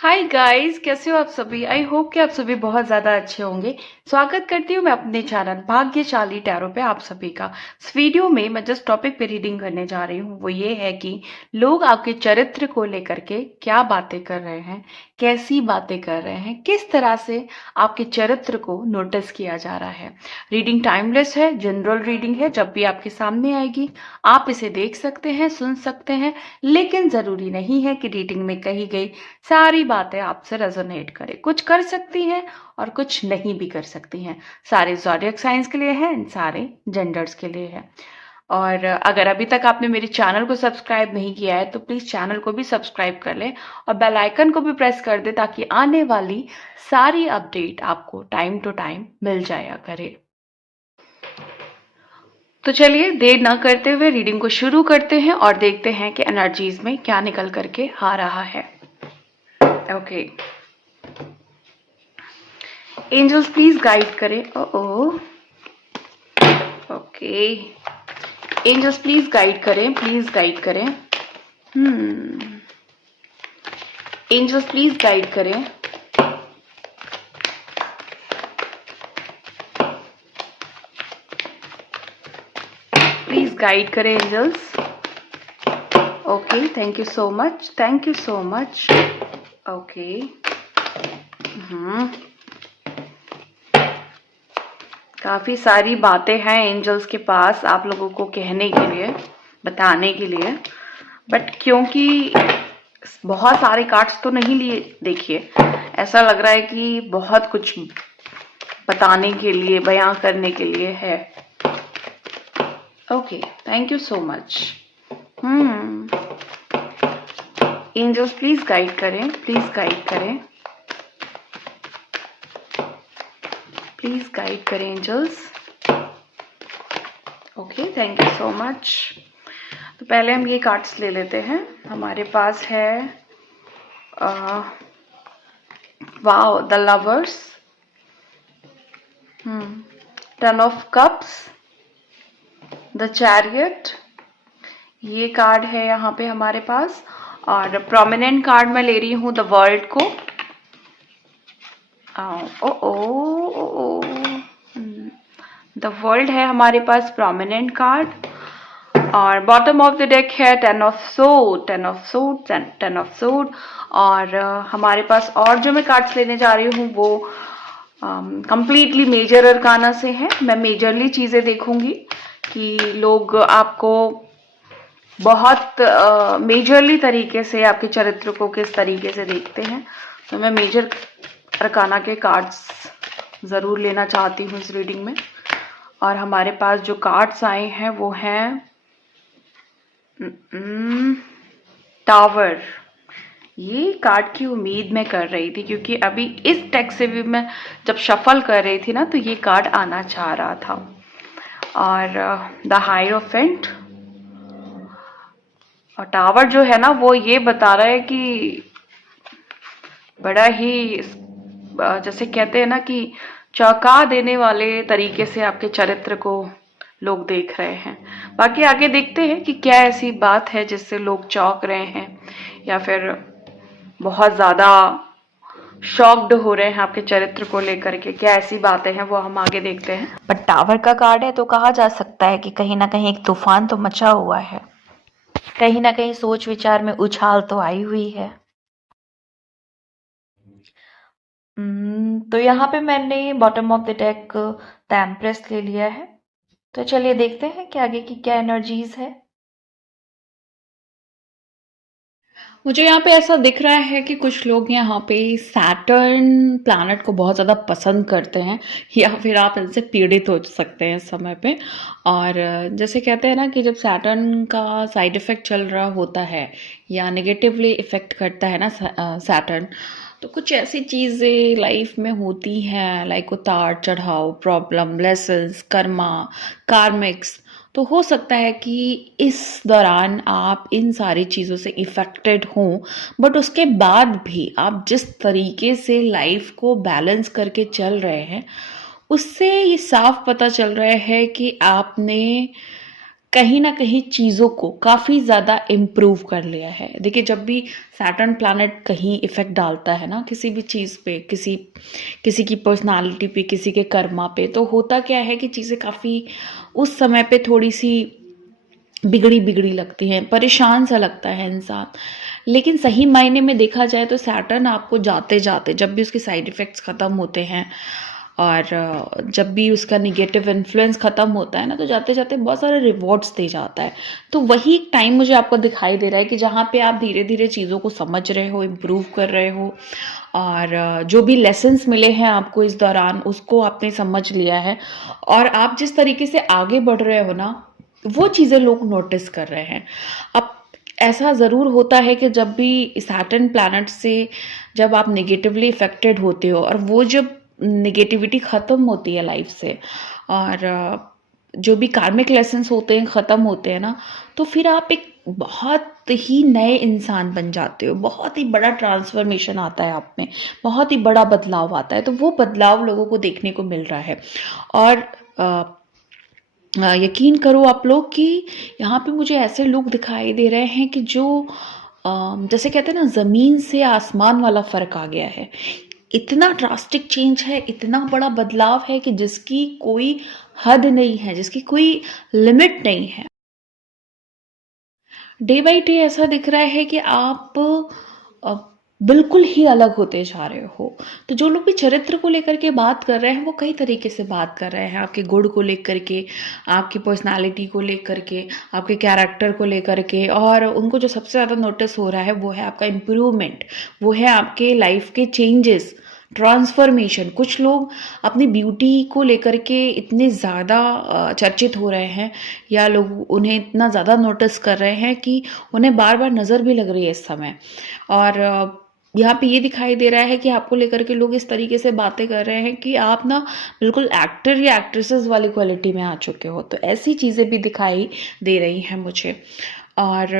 Hi guys, कैसे हो आप सभी। आई होप कि आप सभी बहुत ज़्यादा अच्छे होंगे। स्वागत करती हूँ मैं अपने चैनल भाग्यशाली टैरो पे आप सभी का। इस वीडियो में मैं जिस टॉपिक पे रीडिंग करने जा रही हूँ वो ये है कि लोग आपके चरित्र को लेकर के क्या बातें कर रहे हैं, कैसी बातें कर रहे हैं, किस तरह से आपके चरित्र को नोटिस किया जा रहा है। रीडिंग टाइमलेस है, जनरल रीडिंग है। जब भी आपके सामने आएगी आप इसे देख सकते हैं, सुन सकते हैं, लेकिन ज़रूरी नहीं है कि रीडिंग में कही गई सारी बातें आपसे रेजोनेट करें। कुछ कर सकती हैं और कुछ नहीं भी कर सकती हैं। सारे ज़ोडिएक साइंस के लिए हैं, सारे जेंडर्स के लिए है। और अगर अभी तक आपने मेरे चैनल को सब्सक्राइब नहीं किया है तो प्लीज़ चैनल को भी सब्सक्राइब कर लें और बेल आइकन को भी प्रेस कर दें ताकि आने वाली सारी अपडेट आपको टाइम टू टाइम मिल जाया करे। तो चलिए देर ना करते हुए रीडिंग को शुरू करते हैं और देखते हैं कि एनर्जीज में क्या निकल करके आ रहा है। ओके, एंजल्स प्लीज गाइड करें। Oh okay, angels please guide करें, प्लीज गाइड करें। एंजल्स प्लीज गाइड करें। प्लीज गाइड करें angels. Okay, thank you so much, thank you so much. Okay, काफी सारी बातें हैं एंजल्स के पास आप लोगों को कहने के लिए, बताने के लिए, बट क्योंकि बहुत सारे कार्ड्स तो नहीं लिए, देखिए ऐसा लग रहा है कि बहुत कुछ बताने के लिए, बयां करने के लिए है। Okay, thank you so much. Angels please guide करें, प्लीज गाइड करें, प्लीज गाइड करें angels. Okay, thank you so much. तो पहले हम ये कार्ड्स ले लेते हैं। हमारे पास है wow, the lovers, ten of cups, the chariot, ये कार्ड है यहाँ पे हमारे पास। और प्रोमिनेंट कार्ड मैं ले रही हूँ द वर्ल्ड को। ओ ओ द वर्ल्ड है हमारे पास प्रोमिनेंट कार्ड। और बॉटम ऑफ द डेक है टेन ऑफ सोड, टेन ऑफ सोड, टेन ऑफ सोड। और हमारे पास और जो मैं कार्ड्स लेने जा रही हूँ वो कंप्लीटली मेजर अरकाना से हैं। मैं मेजरली चीज़ें देखूंगी कि लोग आपको बहुत मेजरली तरीके से आपके चरित्र को किस तरीके से देखते हैं। तो मैं मेजर अरकाना के कार्ड्स ज़रूर लेना चाहती हूँ इस रीडिंग में। और हमारे पास जो कार्ड्स आए हैं वो हैं टावर। ये कार्ड की उम्मीद मैं कर रही थी क्योंकि अभी इस टेक से भी मैं जब शफल कर रही थी ना तो ये कार्ड आना चाह रहा था। और द हायरोफेंट और टावर जो है ना वो ये बता रहा है कि बड़ा ही जैसे कहते हैं ना कि चौंका देने वाले तरीके से आपके चरित्र को लोग देख रहे हैं। बाकी आगे देखते हैं कि क्या ऐसी बात है जिससे लोग चौंक रहे हैं या फिर बहुत ज़्यादा शॉक्ड हो रहे हैं आपके चरित्र को लेकर के। क्या ऐसी बातें हैं वो हम आगे देखते हैं। बट टावर का कार्ड है तो कहा जा सकता है कि कहीं ना कहीं एक तूफान तो मचा हुआ है, कहीं ना कहीं सोच विचार में उछाल तो आई हुई है। तो यहाँ पे मैंने bottom of the deck the empress ले लिया है। तो चलिए देखते हैं कि आगे की क्या एनर्जीज है। मुझे यहाँ पे ऐसा दिख रहा है कि कुछ लोग यहाँ पे सैटर्न प्लैनेट को बहुत ज़्यादा पसंद करते हैं या फिर आप इनसे पीड़ित हो सकते हैं इस समय पे। और जैसे कहते हैं ना कि जब सैटर्न का साइड इफ़ेक्ट चल रहा होता है या नेगेटिवली इफ़ेक्ट करता है ना सैटर्न, तो कुछ ऐसी चीज़ें लाइफ में होती हैं लाइक उतार चढ़ाव, प्रॉब्लम, लेसन्स, कर्मा, कार्मिक्स। तो हो सकता है कि इस दौरान आप इन सारी चीज़ों से इफ़ेक्टेड हों, बट उसके बाद भी आप जिस तरीके से लाइफ को बैलेंस करके चल रहे हैं उससे ये साफ पता चल रहा है कि आपने कहीं ना कहीं चीज़ों को काफ़ी ज़्यादा इम्प्रूव कर लिया है। देखिए, जब भी सैटर्न प्लैनेट कहीं इफ़ेक्ट डालता है ना किसी भी चीज़ पे, किसी किसी की पर्सनालिटी पे, किसी के कर्मा पे, तो होता क्या है कि चीज़ें काफ़ी उस समय पे थोड़ी सी बिगड़ी बिगड़ी लगती हैं, परेशान सा लगता है इंसान। लेकिन सही मायने में देखा जाए तो सैटर्न आपको जाते जाते, जब भी उसके साइड इफ़ेक्ट्स ख़त्म होते हैं और जब भी उसका निगेटिव इन्फ्लुएंस ख़त्म होता है ना, तो जाते जाते बहुत सारे रिवॉर्ड्स दे जाता है। तो वही एक टाइम मुझे आपको दिखाई दे रहा है कि जहाँ पे आप धीरे धीरे चीज़ों को समझ रहे हो, इम्प्रूव कर रहे हो, और जो भी लेसन्स मिले हैं आपको इस दौरान उसको आपने समझ लिया है, और आप जिस तरीके से आगे बढ़ रहे हो ना, वो चीज़ें लोग नोटिस कर रहे हैं। अब ऐसा ज़रूर होता है कि जब भी सैटर्न प्लैनेट से जब आप नेगेटिवली इफ़ेक्टेड होते हो और वो जब नेगेटिविटी ख़त्म होती है लाइफ से, और जो भी कार्मिक लेसन्स होते हैं ख़त्म होते हैं ना, तो फिर आप एक बहुत ही नए इंसान बन जाते हो। बहुत ही बड़ा ट्रांसफॉर्मेशन आता है आप में, बहुत ही बड़ा बदलाव आता है। तो वो बदलाव लोगों को देखने को मिल रहा है। और यकीन करो आप लोग कि यहाँ पे मुझे ऐसे लोग दिखाई दे रहे हैं कि जो जैसे कहते हैं ना, ज़मीन से आसमान वाला फ़र्क आ गया है। इतना ड्रास्टिक चेंज है, इतना बड़ा बदलाव है कि जिसकी कोई हद नहीं है, जिसकी कोई लिमिट नहीं है। डे बाय डे ऐसा दिख रहा है कि आप अ, बिल्कुल ही अलग होते जा रहे हो। तो जो लोग भी चरित्र को लेकर के बात कर रहे हैं, वो कई तरीके से बात कर रहे हैं, आपके गुण को लेकर के, आपकी पर्सनालिटी को लेकर के, आपके कैरेक्टर को लेकर के। और उनको जो सबसे ज़्यादा नोटिस हो रहा है वो है आपका इम्प्रूवमेंट, वो है आपके लाइफ के चेंजेस, ट्रांसफॉर्मेशन। कुछ लोग अपनी ब्यूटी को लेकर के इतने ज़्यादा चर्चित हो रहे हैं, या लोग उन्हें इतना ज़्यादा नोटिस कर रहे हैं कि उन्हें बार बार नज़र भी लग रही है इस समय। और यहाँ पे ये दिखाई दे रहा है कि आपको लेकर के लोग इस तरीके से बातें कर रहे हैं कि आप ना बिल्कुल एक्टर या एक्ट्रेसेस वाली क्वालिटी में आ चुके हो। तो ऐसी चीज़ें भी दिखाई दे रही हैं मुझे। और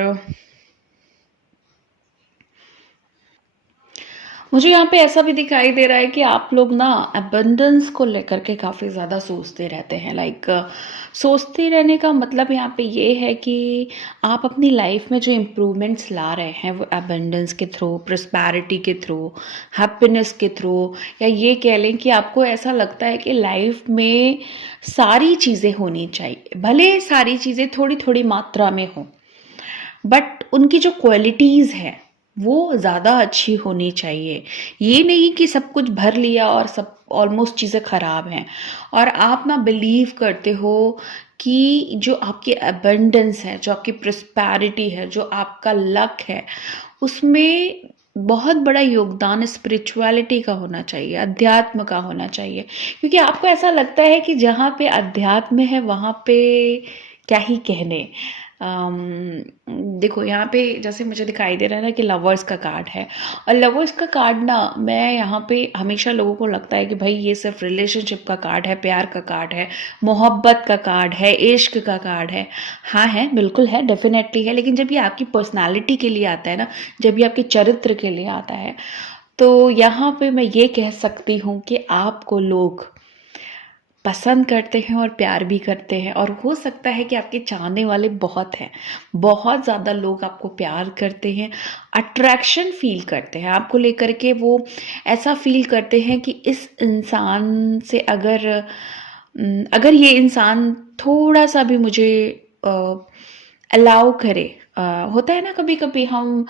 मुझे यहाँ पे ऐसा भी दिखाई दे रहा है कि आप लोग ना अबंडेंस को लेकर के काफ़ी ज़्यादा सोचते रहते हैं। लाइक सोचते रहने का मतलब यहाँ पे ये है कि आप अपनी लाइफ में जो इम्प्रूवमेंट्स ला रहे हैं वो अबंडेंस के थ्रू, प्रॉस्पेरिटी के थ्रू, हैप्पीनेस के थ्रू, या ये कह लें कि आपको ऐसा लगता है कि लाइफ में सारी चीज़ें होनी चाहिए, भले सारी चीज़ें थोड़ी थोड़ी मात्रा में हों, बट उनकी जो क्वालिटीज़ हैं वो ज़्यादा अच्छी होनी चाहिए। ये नहीं कि सब कुछ भर लिया और सब ऑलमोस्ट चीज़ें ख़राब हैं। और आप ना बिलीव करते हो कि जो आपकी अबंडेंस है, जो आपकी प्रॉस्पेरिटी है, जो आपका लक है, उसमें बहुत बड़ा योगदान स्पिरिचुअलिटी का होना चाहिए, अध्यात्म का होना चाहिए। क्योंकि आपको ऐसा लगता है कि जहाँ पे अध्यात्म है वहाँ पे क्या ही कहने। देखो यहाँ पे जैसे मुझे दिखाई दे रहा है ना कि लवर्स का कार्ड है, और लवर्स का कार्ड ना, मैं यहाँ पे हमेशा लोगों को लगता है कि भाई ये सिर्फ रिलेशनशिप का कार्ड है, प्यार का कार्ड है, मोहब्बत का कार्ड है, इश्क का कार्ड है। हाँ है, बिल्कुल है, डेफिनेटली है। लेकिन जब ये आपकी पर्सनालिटी के लिए आता है ना, जब ये आपके चरित्र के लिए आता है, तो यहाँ पे मैं ये कह सकती हूँ कि आपको लोग पसंद करते हैं और प्यार भी करते हैं। और हो सकता है कि आपके चाहने वाले बहुत हैं, बहुत ज़्यादा लोग आपको प्यार करते हैं, अट्रैक्शन फील करते हैं आपको लेकर के। वो ऐसा फील करते हैं कि इस इंसान से अगर ये इंसान थोड़ा सा भी मुझे अलाउ करे। होता है ना, कभी कभी हम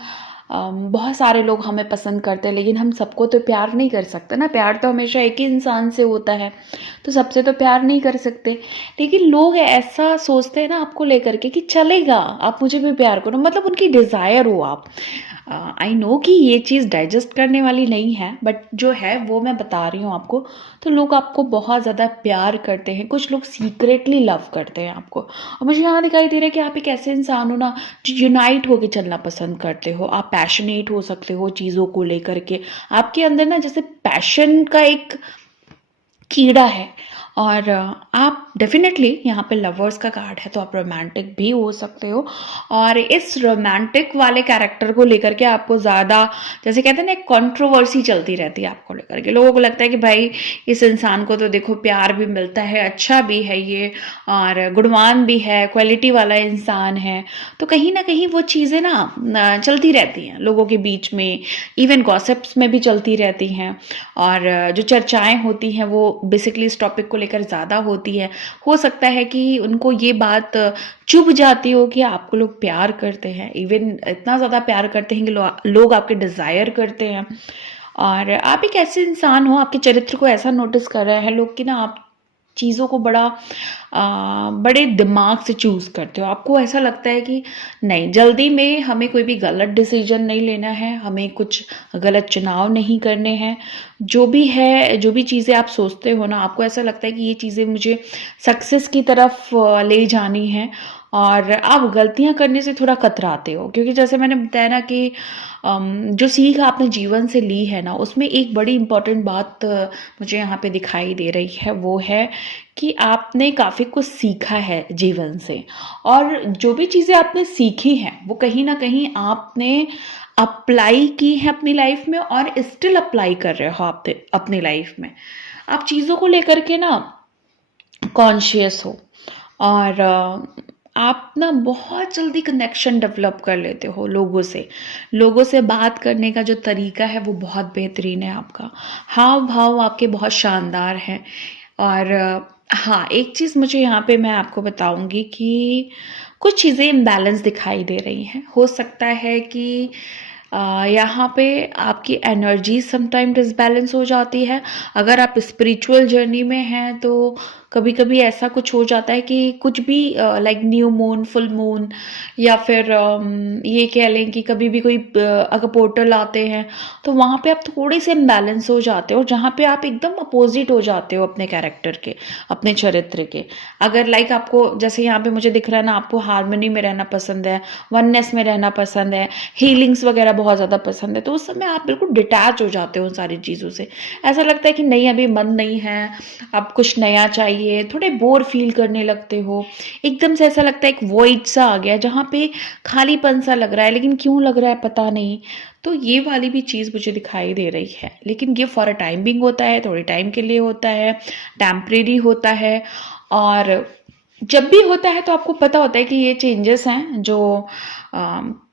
बहुत सारे लोग हमें पसंद करते हैं, लेकिन हम सबको तो प्यार नहीं कर सकते ना। प्यार तो हमेशा एक ही इंसान से होता है, तो सबसे तो प्यार नहीं कर सकते। लेकिन लोग ऐसा सोचते हैं ना आपको लेकर के कि चलेगा, आप मुझे भी प्यार करो, मतलब उनकी डिज़ायर हो आप। आई नो कि ये चीज़ डाइजेस्ट करने वाली नहीं है, बट जो है वो मैं बता रही हूँ आपको। तो लोग आपको बहुत ज़्यादा प्यार करते हैं, कुछ लोग सीक्रेटली लव करते हैं आपको। और मुझे यहाँ दिखाई दे रहा है कि आप एक ऐसे इंसान हो ना जो यूनाइट होकर चलना पसंद करते हो। आप पैशनेट हो सकते हो चीज़ों को लेकर के, आपके अंदर ना जैसे पैशन का एक कीड़ा है, और आप डेफिनेटली यहाँ पे लवर्स का कार्ड है तो आप रोमांटिक भी हो सकते हो, और इस रोमांटिक वाले कैरेक्टर को लेकर के आपको ज़्यादा, जैसे कहते हैं ना, एक कंट्रोवर्सी चलती रहती है आपको लेकर के। लोगों को लगता है कि भाई इस इंसान को तो देखो प्यार भी मिलता है, अच्छा भी है ये, और गुणवान भी है, क्वालिटी वाला इंसान है। तो कहीं ना कहीं वो चीज़ें ना चलती रहती हैं लोगों के बीच में, इवन गॉसिप्स में भी चलती रहती हैं, और जो चर्चाएं होती हैं वो बेसिकली इस टॉपिक को लेकर ज़्यादा होती है। हो सकता है कि उनको ये बात चुभ जाती हो कि आपको लोग प्यार करते हैं, इवन इतना ज़्यादा प्यार करते हैं कि लोग आपके डिज़ायर करते हैं, और आप एक ऐसे इंसान हो, आपके चरित्र को ऐसा नोटिस कर रहे हैं लोग कि ना आप चीज़ों को बड़े दिमाग से चूज़ करते हो। आपको ऐसा लगता है कि नहीं, जल्दी में हमें कोई भी गलत डिसीजन नहीं लेना है, हमें कुछ गलत चुनाव नहीं करने हैं। जो भी है, जो भी चीज़ें आप सोचते हो ना, आपको ऐसा लगता है कि ये चीज़ें मुझे सक्सेस की तरफ ले जानी है, और आप गलतियां करने से थोड़ा कतराते हो, क्योंकि जैसे मैंने बताया ना कि जो सीख आपने जीवन से ली है ना, उसमें एक बड़ी इम्पॉर्टेंट बात मुझे यहाँ पे दिखाई दे रही है, वो है कि आपने काफ़ी कुछ सीखा है जीवन से, और जो भी चीज़ें आपने सीखी हैं वो कहीं ना कहीं आपने अप्लाई की है अपनी लाइफ में, और स्टिल अप्लाई कर रहे हो आप अपनी लाइफ में। आप चीज़ों को लेकर के ना कॉन्शियस हो, और आप ना बहुत जल्दी कनेक्शन डेवलप कर लेते हो लोगों से बात करने का जो तरीका है वो बहुत बेहतरीन है आपका, हाव भाव आपके बहुत शानदार हैं। और हाँ, एक चीज़ मुझे यहाँ पे मैं आपको बताऊंगी कि कुछ चीज़ें इम्बैलेंस दिखाई दे रही हैं। हो सकता है कि यहाँ पे आपकी एनर्जी समटाइम डिसबैलेंस हो जाती है। अगर आप स्पिरिचुअल जर्नी में हैं तो कभी कभी ऐसा कुछ हो जाता है कि कुछ भी like new moon, full moon, या फिर ये कह लें कि कभी भी कोई अगर पोर्टल आते हैं तो वहाँ पे आप थोड़े से इम्बैलेंस हो जाते हो, जहाँ पे आप एकदम अपोजिट हो जाते हो अपने कैरेक्टर के, अपने चरित्र के। अगर लाइक आपको, जैसे यहाँ पे मुझे दिख रहा है ना, आपको हार्मनी में रहना पसंद है, वननेस में रहना पसंद है, हीलिंग्स वगैरह बहुत ज़्यादा पसंद है, तो उस समय आप बिल्कुल डिटैच हो जाते हो उन सारी चीज़ों से। ऐसा लगता है कि नहीं, अभी मन नहीं है, अब कुछ नया चाहिए, थोड़े बोर फील करने लगते हो, एकदम से ऐसा लगता है एक वॉइड सा आ गया जहाँ पे खालीपन सा लग रहा है, लेकिन क्यों लग रहा है पता नहीं। तो ये वाली भी चीज़ मुझे दिखाई दे रही है, लेकिन ये फॉर अ टाइम बिंग होता है, थोड़े टाइम के लिए होता है, टेम्परेरी होता है। और जब भी होता है तो आपको पता होता है कि ये चेंजेस हैं,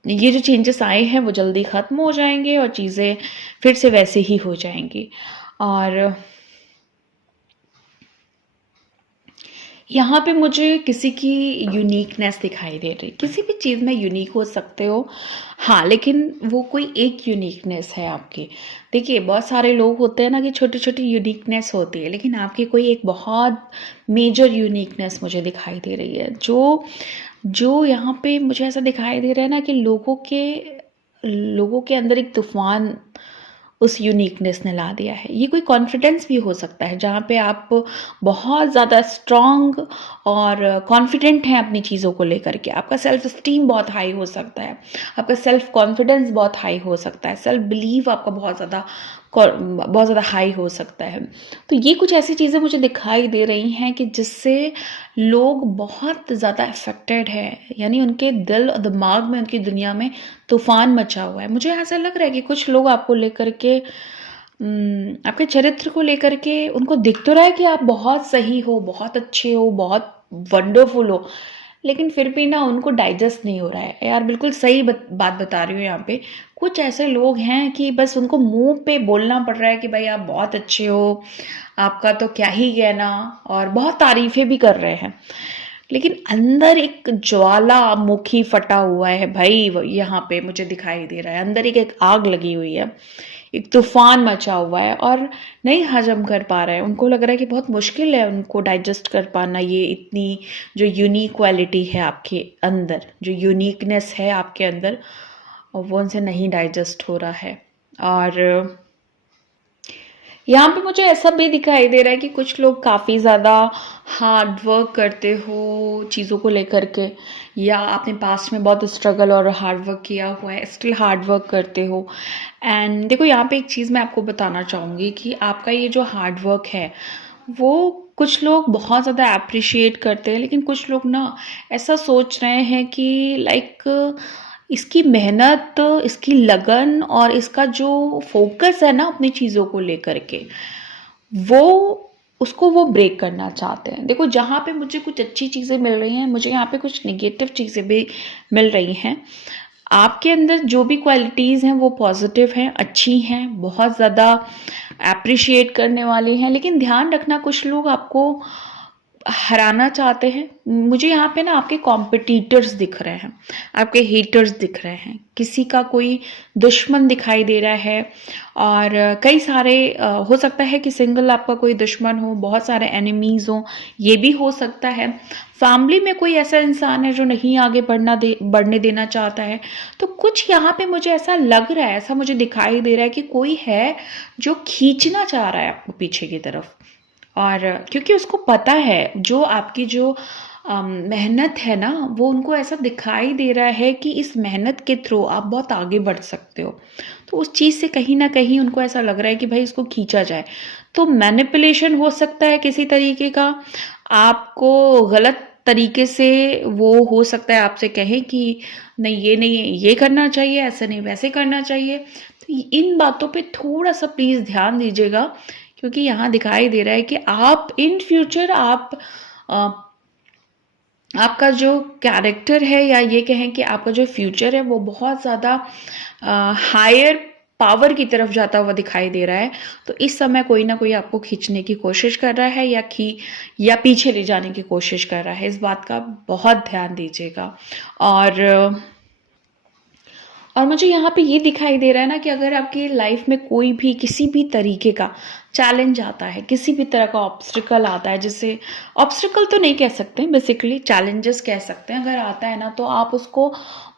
ये जो चेंजेस आए हैं वो जल्दी ख़त्म हो जाएंगे और चीज़ें फिर से वैसे ही हो जाएंगी। और यहाँ पे मुझे किसी की यूनिकनेस दिखाई दे रही, किसी भी चीज़ में यूनिक हो सकते हो, हाँ, लेकिन वो कोई एक यूनिकनेस है आपकी। देखिए, बहुत सारे लोग होते हैं ना कि छोटी छोटी यूनिकनेस होती है, लेकिन आपकी कोई एक बहुत मेजर यूनिकनेस मुझे दिखाई दे रही है, जो यहाँ पे मुझे ऐसा दिखाई दे रहा है ना कि लोगों के अंदर एक तूफान उस यूनिकनेस ने ला दिया है। ये कोई कॉन्फिडेंस भी हो सकता है, जहाँ पे आप बहुत ज़्यादा स्ट्रॉन्ग और कॉन्फिडेंट हैं अपनी चीज़ों को लेकर के। आपका सेल्फ स्टीम बहुत हाई हो सकता है, आपका सेल्फ कॉन्फिडेंस बहुत हाई हो सकता है, सेल्फ बिलीव आपका बहुत ज़्यादा हाई हो सकता है। तो ये कुछ ऐसी चीज़ें मुझे दिखाई दे रही हैं कि जिससे लोग बहुत ज़्यादा अफेक्टेड है, यानी उनके दिल और दिमाग में, उनकी दुनिया में तूफान मचा हुआ है। मुझे ऐसा लग रहा है कि कुछ लोग आपको लेकर के, आपके चरित्र को लेकर के, उनको दिख तो रहा है कि आप बहुत सही हो, बहुत अच्छे हो, बहुत वंडरफुल हो, लेकिन फिर भी ना उनको डाइजेस्ट नहीं हो रहा है। यार बिल्कुल सही बात बता रही हूँ यहाँ पे। कुछ ऐसे लोग हैं कि बस उनको मुंह पे बोलना पड़ रहा है कि भाई आप बहुत अच्छे हो, आपका तो क्या ही कहना, और बहुत तारीफें भी कर रहे हैं, लेकिन अंदर एक ज्वालामुखी फटा हुआ है भाई। यहाँ पे मुझे दिखाई दे रहा है अंदर एक आग लगी हुई है, एक तूफान मचा हुआ है, और नहीं हजम कर पा रहे हैं। उनको लग रहा है कि बहुत मुश्किल है उनको डाइजेस्ट कर पाना ये इतनी जो यूनिक क्वालिटी है आपके अंदर, जो यूनिकनेस है आपके अंदर, और वो उनसे नहीं डाइजेस्ट हो रहा है। और यहाँ पे मुझे ऐसा भी दिखाई दे रहा है कि कुछ लोग काफ़ी ज़्यादा हार्ड वर्क करते हो चीज़ों को लेकर के, या आपने पास्ट में बहुत स्ट्रगल और हार्ड वर्क किया हुआ है, स्टिल हार्ड वर्क करते हो। एंड देखो, यहाँ पे एक चीज़ मैं आपको बताना चाहूँगी कि आपका ये जो हार्ड वर्क है वो कुछ लोग बहुत ज़्यादा एप्रिशिएट करते हैं, लेकिन कुछ लोग ना ऐसा सोच रहे हैं कि लाइक इसकी मेहनत, इसकी लगन और इसका जो फोकस है ना अपनी चीज़ों को लेकर के, वो उसको वो ब्रेक करना चाहते हैं। देखो, जहाँ पे मुझे कुछ अच्छी चीज़ें मिल रही हैं, मुझे यहाँ पे कुछ नेगेटिव चीज़ें भी मिल रही हैं। आपके अंदर जो भी क्वालिटीज़ हैं वो पॉजिटिव हैं, अच्छी हैं, बहुत ज़्यादा एप्रिशिएट करने वाली हैं, लेकिन ध्यान रखना कुछ लोग आपको हराना चाहते हैं। मुझे यहाँ पे ना आपके कॉम्पिटिटर्स दिख रहे हैं, आपके हेटर्स दिख रहे हैं, किसी का कोई दुश्मन दिखाई दे रहा है। और कई सारे हो सकता है कि सिंगल आपका कोई दुश्मन हो, बहुत सारे एनिमीज़ हों, ये भी हो सकता है। फैमिली में कोई ऐसा इंसान है जो नहीं आगे बढ़ने देना चाहता है। तो कुछ यहाँ पे मुझे ऐसा लग रहा है, ऐसा मुझे दिखाई दे रहा है कि कोई है जो खींचना चाह रहा है आपको पीछे की तरफ। और क्योंकि उसको पता है जो आपकी जो मेहनत है ना, वो उनको ऐसा दिखाई दे रहा है कि इस मेहनत के थ्रू आप बहुत आगे बढ़ सकते हो। तो उस चीज़ से कहीं ना कहीं उनको ऐसा लग रहा है कि भाई इसको खींचा जाए। तो मैनिपुलेशन हो सकता है किसी तरीके का, आपको गलत तरीके से वो हो सकता है आपसे कहें कि नहीं ये नहीं है, ये करना चाहिए, ऐसे नहीं वैसे करना चाहिए। तो इन बातों पे थोड़ा सा प्लीज़ ध्यान दीजिएगा, क्योंकि यहाँ दिखाई दे रहा है कि आप इन फ्यूचर आपका जो कैरेक्टर है, या ये कहें कि आपका जो फ्यूचर है, वो बहुत ज़्यादा हायर पावर की तरफ जाता हुआ दिखाई दे रहा है। तो इस समय कोई ना कोई आपको खींचने की कोशिश कर रहा है, या पीछे ले जाने की कोशिश कर रहा है। इस बात का बहुत ध्यान दीजिएगा। और मुझे यहाँ पे ये दिखाई दे रहा है ना कि अगर आपकी लाइफ में कोई भी किसी भी तरीके का चैलेंज आता है, किसी भी तरह का ऑब्स्टिकल आता है, जिसे ऑब्स्टिकल तो नहीं कह सकते, बेसिकली चैलेंजेस कह सकते हैं, अगर आता है ना तो आप उसको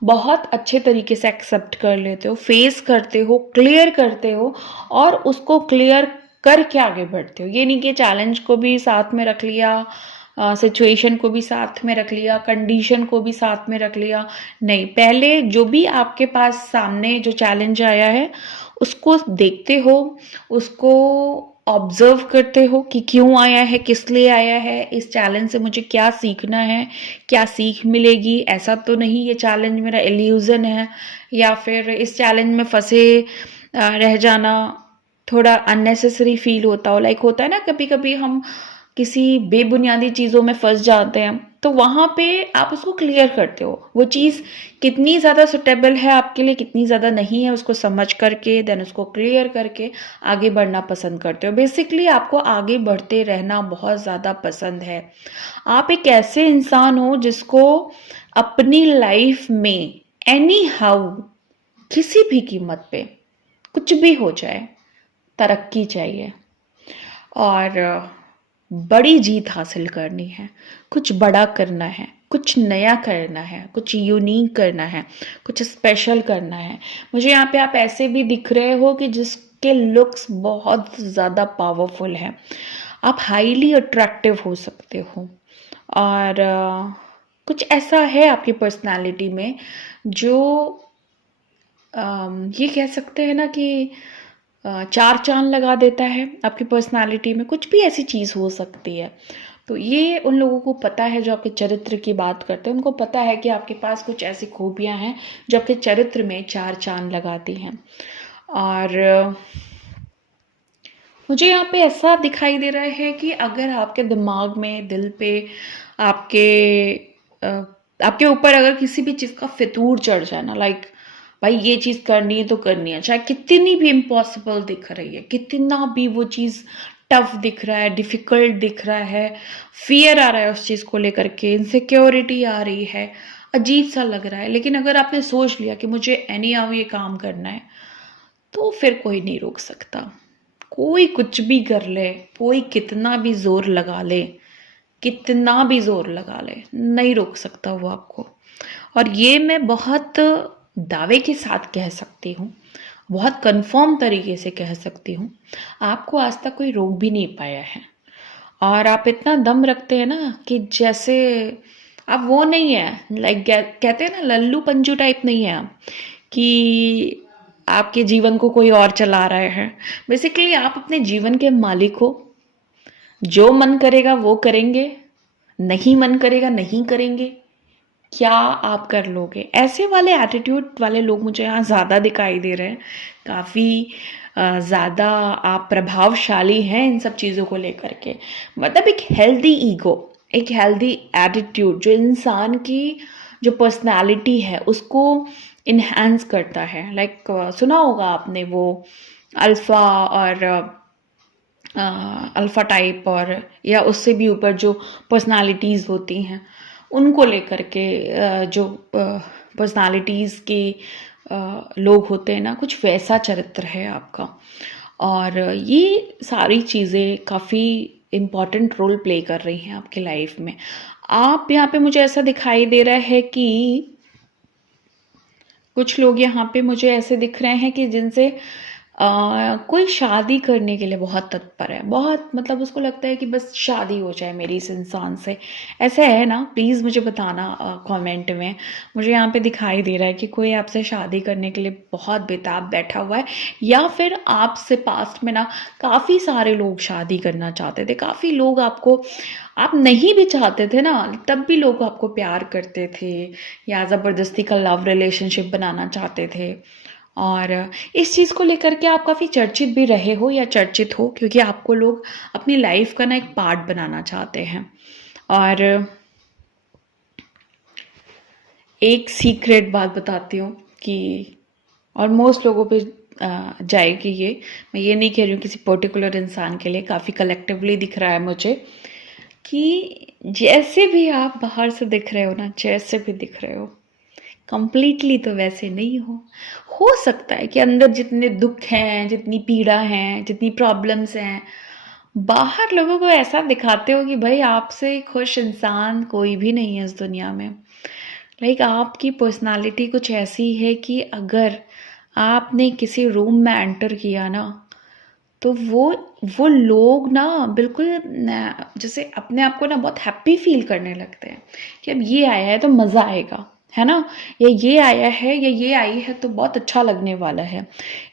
बहुत अच्छे तरीके से एक्सेप्ट कर लेते हो, फेस करते हो, क्लियर करते हो और उसको क्लियर करके आगे बढ़ते हो। ये नहीं कि चैलेंज को भी साथ में रख लिया, सिचुएशन को भी साथ में रख लिया, कंडीशन को भी साथ में रख लिया। नहीं, पहले जो भी आपके पास सामने जो चैलेंज आया है उसको देखते हो, उसको ऑब्जर्व करते हो कि क्यों आया है, किस लिए आया है, इस चैलेंज से मुझे क्या सीखना है, क्या सीख मिलेगी। ऐसा तो नहीं ये चैलेंज मेरा इल्यूजन है, या फिर इस चैलेंज में फंसे रह जाना थोड़ा अननेसेसरी फील होता हो। लाइक होता है ना, कभी कभी हम किसी बेबुनियादी चीज़ों में फंस जाते हैं, तो वहाँ पे आप उसको क्लियर करते हो, वो चीज़ कितनी ज़्यादा सुटेबल है आपके लिए, कितनी ज़्यादा नहीं है, उसको समझ करके देन उसको क्लियर करके आगे बढ़ना पसंद करते हो। बेसिकली आपको आगे बढ़ते रहना बहुत ज़्यादा पसंद है। आप एक ऐसे इंसान हो जिसको अपनी लाइफ में एनी हाउ, किसी भी कीमत पे, कुछ भी हो जाए, तरक्की चाहिए और बड़ी जीत हासिल करनी है, कुछ बड़ा करना है, कुछ नया करना है, कुछ यूनिक करना है, कुछ स्पेशल करना है। मुझे यहाँ पे आप ऐसे भी दिख रहे हो कि जिसके लुक्स बहुत ज़्यादा पावरफुल हैं, आप हाईली अट्रैक्टिव हो सकते हो। और कुछ ऐसा है आपकी पर्सनालिटी में जो ये कह सकते हैं ना कि चार चांद लगा देता है आपकी पर्सनालिटी में। कुछ भी ऐसी चीज़ हो सकती है। तो ये उन लोगों को पता है जो आपके चरित्र की बात करते हैं, उनको पता है कि आपके पास कुछ ऐसी खूबियां हैं जो आपके चरित्र में चार चांद लगाती हैं। और मुझे यहाँ पे ऐसा दिखाई दे रहा है कि अगर आपके दिमाग में, दिल पे, आपके आपके ऊपर अगर किसी भी चीज़ का फितूर चढ़ जाए ना, लाइक भाई ये चीज़ करनी है तो करनी है, चाहे कितनी भी इम्पॉसिबल दिख रही है, कितना भी वो चीज़ टफ दिख रहा है, डिफ़िकल्ट दिख रहा है, फियर आ रहा है उस चीज़ को लेकर के, इनसिक्योरिटी आ रही है, अजीब सा लग रहा है, लेकिन अगर आपने सोच लिया कि मुझे एनी हाउ ये काम करना है, तो फिर कोई नहीं रोक सकता। कोई कुछ भी कर ले, कोई कितना भी जोर लगा ले, कितना भी जोर लगा ले, नहीं रोक सकता वो आपको। और ये मैं बहुत दावे के साथ कह सकती हूँ, बहुत कंफर्म तरीके से कह सकती हूँ, आपको आज तक कोई रोक भी नहीं पाया है। और आप इतना दम रखते हैं ना कि जैसे आप वो नहीं है, लाइक कहते हैं ना, लल्लू पंजू टाइप नहीं है आप, कि आपके जीवन को कोई और चला रहा है। बेसिकली आप अपने जीवन के मालिक हो, जो मन करेगा वो करेंगे, नहीं मन करेगा नहीं करेंगे, क्या आप कर लोगे? ऐसे वाले एटीट्यूड वाले लोग मुझे यहाँ ज़्यादा दिखाई दे रहे हैं। काफ़ी ज़्यादा आप प्रभावशाली हैं इन सब चीज़ों को लेकर के। मतलब एक हेल्दी ईगो, एक हेल्दी एटीट्यूड जो इंसान की जो पर्सनालिटी है उसको इन्हांस करता है। लाइक सुना होगा आपने वो अल्फ़ा और अल्फ़ा टाइप और या उससे भी ऊपर जो पर्सनालिटीज़ होती हैं उनको लेकर के जो पर्सनालिटीज़ के लोग होते हैं ना, कुछ वैसा चरित्र है आपका। और ये सारी चीज़ें काफ़ी इम्पॉर्टेंट रोल प्ले कर रही हैं आपकी लाइफ में। आप यहाँ पे मुझे ऐसा दिखाई दे रहा है कि कुछ लोग यहाँ पे मुझे ऐसे दिख रहे हैं कि जिनसे कोई शादी करने के लिए बहुत तत्पर है, बहुत मतलब उसको लगता है कि बस शादी हो जाए मेरी इस इंसान से। ऐसा है ना? प्लीज़ मुझे बताना कमेंट में। मुझे यहाँ पे दिखाई दे रहा है कि कोई आपसे शादी करने के लिए बहुत बेताब बैठा हुआ है, या फिर आपसे पास्ट में ना काफ़ी सारे लोग शादी करना चाहते थे। काफ़ी लोग आपको, आप नहीं भी चाहते थे ना तब भी लोग आपको प्यार करते थे या ज़बरदस्ती का लव रिलेशनशिप बनाना चाहते थे। और इस चीज़ को लेकर के आप काफ़ी चर्चित भी रहे हो या चर्चित हो, क्योंकि आपको लोग अपनी लाइफ का ना एक पार्ट बनाना चाहते हैं। और एक सीक्रेट बात बताती हूँ कि ऑलमोस्ट लोगों पे जाएगी ये। मैं ये नहीं कह रही हूँ किसी पर्टिकुलर इंसान के लिए, काफ़ी कलेक्टिवली दिख रहा है मुझे कि जैसे भी आप बाहर से दिख रहे हो ना, जैसे भी दिख रहे हो, कंप्लीटली तो वैसे नहीं हो सकता है कि अंदर जितने दुख हैं, जितनी पीड़ा हैं, जितनी प्रॉब्लम्स हैं, बाहर लोगों को ऐसा दिखाते हो कि भाई आपसे खुश इंसान कोई भी नहीं है इस दुनिया में। लाइक आपकी पर्सनालिटी कुछ ऐसी है कि अगर आपने किसी रूम में एंटर किया ना, तो वो लोग ना बिल्कुल जैसे अपने आप को ना बहुत हैप्पी फील करने लगते हैं कि अब ये आया है तो मज़ा आएगा, है ना? या ये आया है या ये आई है तो बहुत अच्छा लगने वाला है।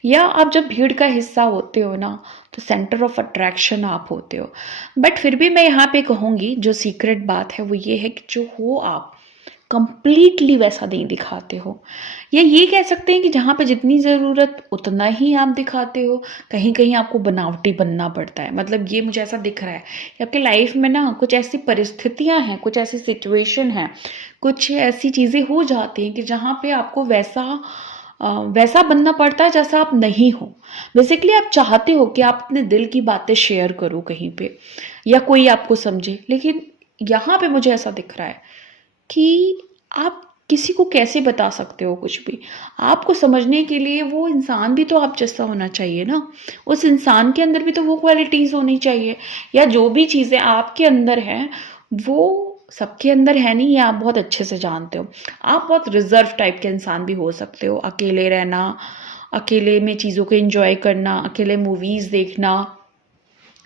या आप जब भीड़ का हिस्सा होते हो ना, तो सेंटर ऑफ अट्रैक्शन आप होते हो। बट फिर भी मैं यहाँ पे कहूँगी जो सीक्रेट बात है वो ये है कि जो हो आप कंप्लीटली वैसा नहीं दिखाते हो, या ये कह सकते हैं कि जहाँ पे जितनी ज़रूरत उतना ही आप दिखाते हो। कहीं कहीं आपको बनावटी बनना पड़ता है। मतलब ये मुझे ऐसा दिख रहा है कि आपकी लाइफ में ना कुछ ऐसी परिस्थितियाँ हैं, कुछ ऐसी सिचुएशन है, कुछ ऐसी चीज़ें हो जाती हैं कि जहाँ पे आपको वैसा बनना पड़ता है जैसा आप नहीं हो। बेसिकली आप चाहते हो कि आप अपने दिल की बातें शेयर करो कहीं पे, या कोई आपको समझे, लेकिन यहाँ पे मुझे ऐसा दिख रहा है कि आप किसी को कैसे बता सकते हो कुछ भी। आपको समझने के लिए वो इंसान भी तो आप जैसा होना चाहिए ना, उस इंसान के अंदर भी तो वो क्वालिटीज़ होनी चाहिए, या जो भी चीज़ें आपके अंदर हैं वो सबके अंदर है नहीं, ये आप बहुत अच्छे से जानते हो। आप बहुत रिजर्व टाइप के इंसान भी हो सकते हो, अकेले रहना, अकेले में चीज़ों को एंजॉय करना, अकेले मूवीज़ देखना,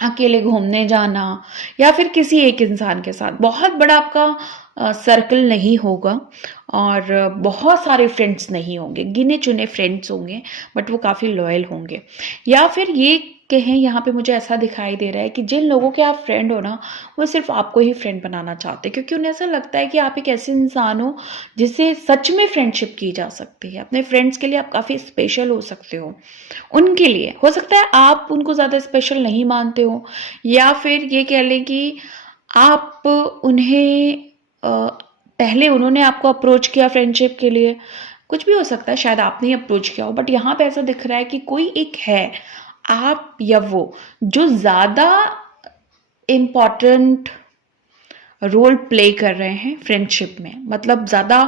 अकेले घूमने जाना, या फिर किसी एक इंसान के साथ। बहुत बड़ा आपका सर्कल नहीं होगा और बहुत सारे फ्रेंड्स नहीं होंगे, गिने चुने फ्रेंड्स होंगे, बट वो काफ़ी लॉयल होंगे। या फिर ये कहें, यहाँ पे मुझे ऐसा दिखाई दे रहा है कि जिन लोगों के आप फ्रेंड हो ना, वो सिर्फ आपको ही फ्रेंड बनाना चाहते हैं, क्योंकि उन्हें ऐसा लगता है कि आप एक ऐसे इंसान हो जिससे सच में फ्रेंडशिप की जा सकती है। अपने फ्रेंड्स के लिए आप काफ़ी स्पेशल हो सकते हो। उनके लिए हो सकता है आप उनको ज़्यादा स्पेशल नहीं मानते हो, या फिर ये कह लें कि आप उन्हें पहले उन्होंने आपको अप्रोच किया फ्रेंडशिप के लिए, कुछ भी हो सकता है, शायद आपने ही अप्रोच किया हो। बट यहाँ पे ऐसा दिख रहा है कि कोई एक है, आप या वो, जो ज़्यादा इम्पॉर्टेंट रोल प्ले कर रहे हैं फ्रेंडशिप में। मतलब ज़्यादा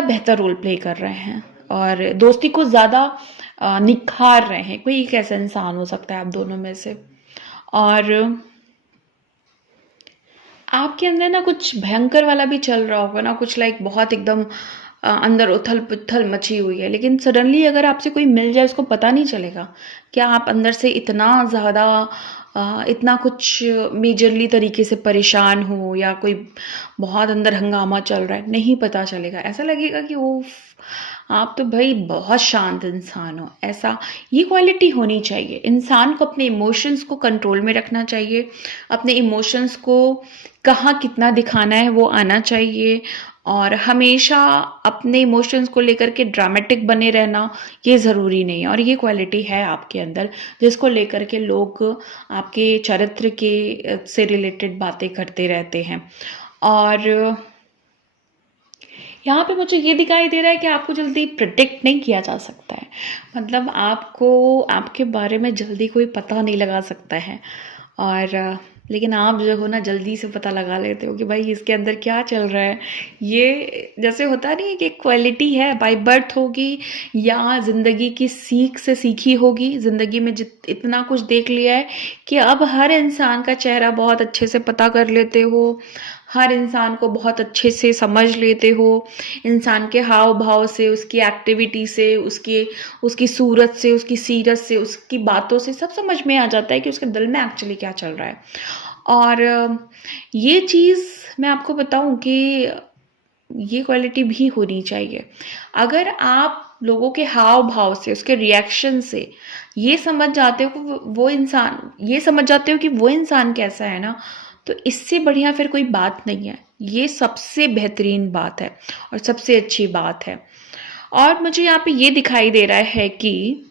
बेहतर रोल प्ले कर रहे हैं और दोस्ती को ज़्यादा निखार रहे हैं। कोई एक ऐसा इंसान हो सकता है आप दोनों में से, और आपके अंदर ना कुछ भयंकर वाला भी चल रहा होगा ना, कुछ लाइक बहुत एकदम अंदर उथल पुथल मची हुई है, लेकिन सडनली अगर आपसे कोई मिल जाए उसको पता नहीं चलेगा क्या आप अंदर से इतना ज़्यादा इतना कुछ मेजरली तरीके से परेशान हो, या कोई बहुत अंदर हंगामा चल रहा है, नहीं पता चलेगा। ऐसा लगेगा कि वो आप तो भाई बहुत शांत इंसान हो, ऐसा ये क्वालिटी होनी चाहिए। इंसान को अपने इमोशंस को कंट्रोल में रखना चाहिए, अपने इमोशंस को कहाँ कितना दिखाना है वो आना चाहिए, और हमेशा अपने इमोशंस को लेकर के ड्रामेटिक बने रहना ये ज़रूरी नहीं है। और ये क्वालिटी है आपके अंदर, जिसको लेकर के लोग आपके चरित्र के से रिलेटेड बातें करते रहते हैं। और यहाँ पे मुझे ये दिखाई दे रहा है कि आपको जल्दी प्रिडिक्ट नहीं किया जा सकता है, मतलब आपको आपके बारे में जल्दी कोई पता नहीं लगा सकता है। और लेकिन आप जो हो ना, जल्दी से पता लगा लेते हो कि भाई इसके अंदर क्या चल रहा है। ये जैसे होता नहीं है कि क्वालिटी है, बाय बर्थ होगी या ज़िंदगी की सीख से सीखी होगी। ज़िंदगी में इतना कुछ देख लिया है कि अब हर इंसान का चेहरा बहुत अच्छे से पता कर लेते हो, हर इंसान को बहुत अच्छे से समझ लेते हो, इंसान के हाव भाव से, उसकी एक्टिविटी से, उसकी सूरत से, उसकी सीरत से, उसकी बातों से सब समझ में आ जाता है कि उसके दिल में एक्चुअली क्या चल रहा है। और ये चीज़ मैं आपको बताऊं कि ये क्वालिटी भी होनी चाहिए। अगर आप लोगों के हाव भाव से, उसके रिएक्शन से ये समझ जाते हो कि ये समझ जाते हो कि वो इंसान कैसा है ना, तो इससे बढ़िया फिर कोई बात नहीं है। ये सबसे बेहतरीन बात है और सबसे अच्छी बात है। और मुझे यहाँ पे ये दिखाई दे रहा है कि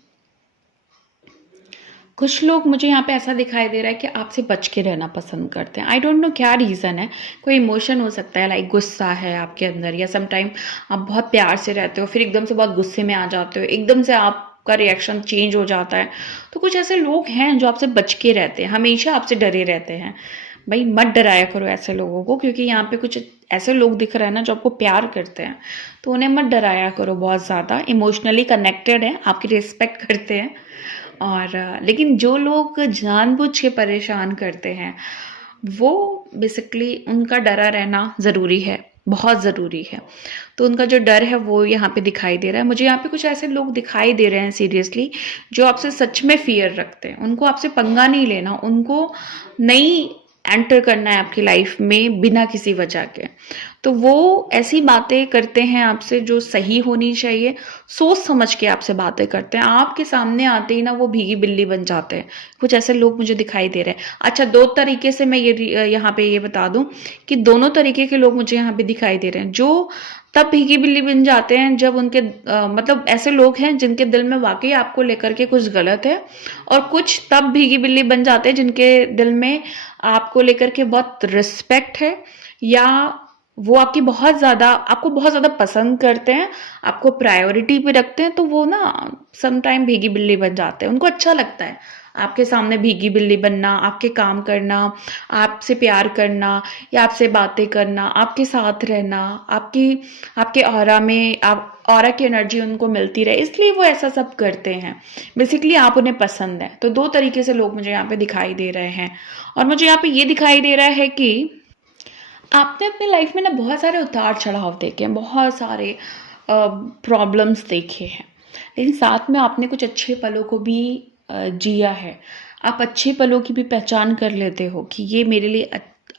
कुछ लोग, मुझे यहाँ पे ऐसा दिखाई दे रहा है कि आपसे बच के रहना पसंद करते हैं। आई डोंट नो क्या रीज़न है, कोई इमोशन हो सकता है, लाइक गुस्सा है आपके अंदर, या समटाइम आप बहुत प्यार से रहते हो फिर एकदम से बहुत गुस्से में आ जाते हो, एकदम से आपका रिएक्शन चेंज हो जाता है। तो कुछ ऐसे लोग हैं जो आपसे बच के रहते हैं, हमेशा आपसे डरे रहते हैं। भाई मत डराया करो ऐसे लोगों को, क्योंकि यहाँ पे कुछ ऐसे लोग दिख रहे हैं ना जो आपको प्यार करते हैं, तो उन्हें मत डराया करो। बहुत ज़्यादा इमोशनली कनेक्टेड हैं, आपकी रिस्पेक्ट करते हैं। और लेकिन जो लोग जानबूझ के परेशान करते हैं, वो बेसिकली उनका डरा रहना ज़रूरी है, बहुत ज़रूरी है। तो उनका जो डर है वो यहाँ पे दिखाई दे रहा है। मुझे यहाँ पे कुछ ऐसे लोग दिखाई दे रहे हैं सीरियसली, जो आपसे सच में फियर रखते हैं। उनको आपसे पंगा नहीं लेना, उनको नहीं एंटर करना है आपकी लाइफ में बिना किसी वजह के। तो वो ऐसी बातें करते हैं आपसे जो सही होनी चाहिए, सोच समझ के आपसे बातें करते हैं। आपके सामने आते ही ना वो भीगी बिल्ली बन जाते हैं। कुछ ऐसे लोग मुझे दिखाई दे रहे हैं। अच्छा, दो तरीके से मैं ये यहाँ पे ये बता दूं कि दोनों तरीके के लोग मुझे यहाँ पे दिखाई दे रहे हैं। जो तब भीगी बिल्ली बन जाते हैं जब उनके मतलब ऐसे लोग हैं जिनके दिल में वाकई आपको लेकर के कुछ गलत है, और कुछ तब भीगी बिल्ली बन जाते हैं जिनके दिल में आपको लेकर के बहुत रिस्पेक्ट है, या वो आपको बहुत ज़्यादा पसंद करते हैं, आपको प्रायोरिटी पे रखते हैं। तो वो ना सम टाइम भीगी बिल्ली बन जाते हैं। उनको अच्छा लगता है आपके सामने भीगी बिल्ली बनना, आपके काम करना, आपसे प्यार करना, या आपसे बातें करना, आपके साथ रहना, आपके ऑरा में ऑरा की एनर्जी उनको मिलती रहे, इसलिए वो ऐसा सब करते हैं। बेसिकली आप उन्हें पसंद है। तो दो तरीके से लोग मुझे यहाँ पे दिखाई दे रहे हैं। और मुझे यहाँ पे ये दिखाई दे रहा है कि आपने अपनी लाइफ में ना बहुत सारे उतार चढ़ाव देखे हैं, बहुत सारे प्रॉब्लम्स देखे हैं, लेकिन साथ में आपने कुछ अच्छे पलों को भी जिया है। आप अच्छे पलों की भी पहचान कर लेते हो कि ये मेरे लिए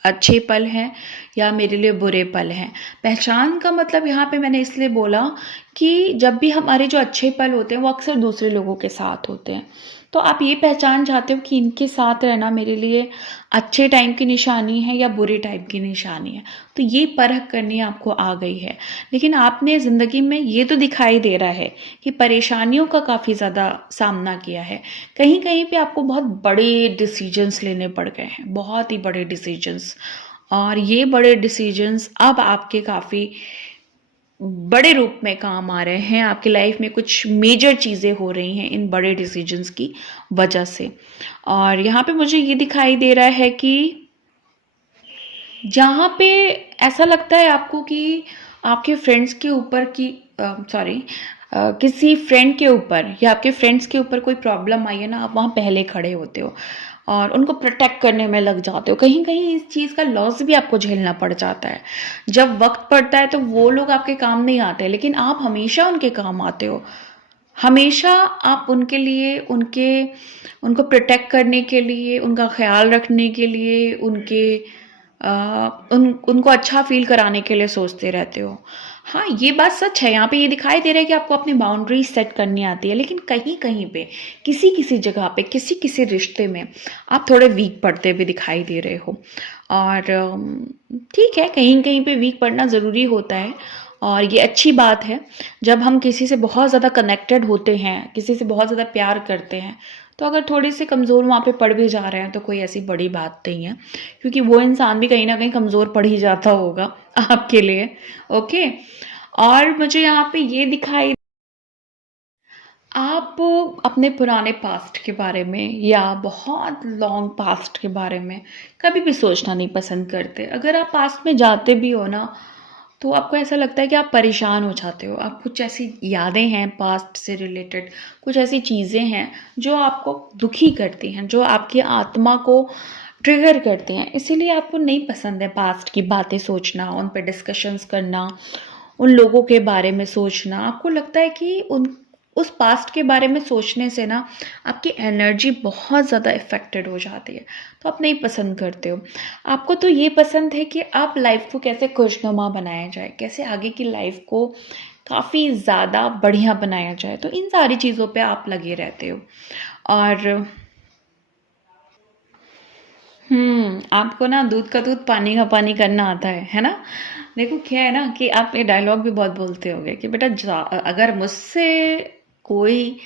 अच्छे पल हैं या मेरे लिए बुरे पल हैं। पहचान का मतलब यहाँ पे मैंने इसलिए बोला कि जब भी हमारे जो अच्छे पल होते हैं वो अक्सर दूसरे लोगों के साथ होते हैं। तो आप ये पहचान चाहते हो कि इनके साथ रहना मेरे लिए अच्छे टाइम की निशानी है या बुरे टाइम की निशानी है। तो ये परख करनी आपको आ गई है। लेकिन आपने ज़िंदगी में ये तो दिखाई दे रहा है कि परेशानियों का काफ़ी ज़्यादा सामना किया है। कहीं कहीं पे आपको बहुत बड़े डिसीजंस लेने पड़ गए हैं, बहुत ही बड़े डिसीजंस। और ये बड़े डिसीजंस अब आपके काफ़ी बड़े रूप में काम आ रहे हैं। आपकी लाइफ में कुछ मेजर चीज़ें हो रही हैं इन बड़े डिसीजंस की वजह से। और यहाँ पे मुझे ये दिखाई दे रहा है कि जहाँ पे ऐसा लगता है आपको कि आपके फ्रेंड्स के ऊपर की किसी फ्रेंड के ऊपर या आपके फ्रेंड्स के ऊपर कोई प्रॉब्लम आई है ना, आप वहाँ पहले खड़े होते हो और उनको प्रोटेक्ट करने में लग जाते हो। कहीं कहीं इस चीज़ का लॉस भी आपको झेलना पड़ जाता है। जब वक्त पड़ता है तो वो लोग आपके काम नहीं आते, लेकिन आप हमेशा उनके काम आते हो। हमेशा आप उनके लिए उनको प्रोटेक्ट करने के लिए, उनका ख्याल रखने के लिए, उनको अच्छा फील कराने के लिए सोचते रहते हो। हाँ, ये बात सच है। यहाँ पे ये दिखाई दे रहा है कि आपको अपनी बाउंड्रीज सेट करनी आती है, लेकिन कहीं कहीं पे, किसी किसी जगह पे, किसी किसी रिश्ते में आप थोड़े वीक पड़ते हुए दिखाई दे रहे हो। और ठीक है, कहीं कहीं पे वीक पड़ना ज़रूरी होता है, और ये अच्छी बात है। जब हम किसी से बहुत ज़्यादा कनेक्टेड होते हैं, किसी से बहुत ज़्यादा प्यार करते हैं, तो अगर थोड़े से कमज़ोर वहाँ पे पड़ भी जा रहे हैं तो कोई ऐसी बड़ी बात नहीं है, क्योंकि वो इंसान भी कहीं ना कहीं कमज़ोर पड़ ही जाता होगा आपके लिए। ओके। और मुझे यहाँ पे ये दिखाई, आप अपने पुराने पास्ट के बारे में या बहुत लॉन्ग पास्ट के बारे में कभी भी सोचना नहीं पसंद करते। अगर आप पास्ट में जाते भी हो ना, तो आपको ऐसा लगता है कि आप परेशान हो जाते हो। आप कुछ ऐसी यादें हैं पास्ट से रिलेटेड, कुछ ऐसी चीज़ें हैं जो आपको दुखी करती हैं, जो आपकी आत्मा को ट्रिगर करते हैं, इसीलिए आपको नहीं पसंद है पास्ट की बातें सोचना, उन पे डिस्कशंस करना, उन लोगों के बारे में सोचना। आपको लगता है कि उन उस पास्ट के बारे में सोचने से ना आपकी एनर्जी बहुत ज़्यादा इफ़ेक्टेड हो जाती है, तो आप नहीं पसंद करते हो। आपको तो ये पसंद है कि आप लाइफ को कैसे खुशनुमा बनाया जाए, कैसे आगे की लाइफ को काफ़ी ज़्यादा बढ़िया बनाया जाए, तो इन सारी चीज़ों पे आप लगे रहते हो। और आपको ना दूध का दूध पानी का पानी करना आता है ना? देखो क्या है ना कि आप ये डायलॉग भी बहुत बोलते होगे कि बेटा अगर मुझसे कोई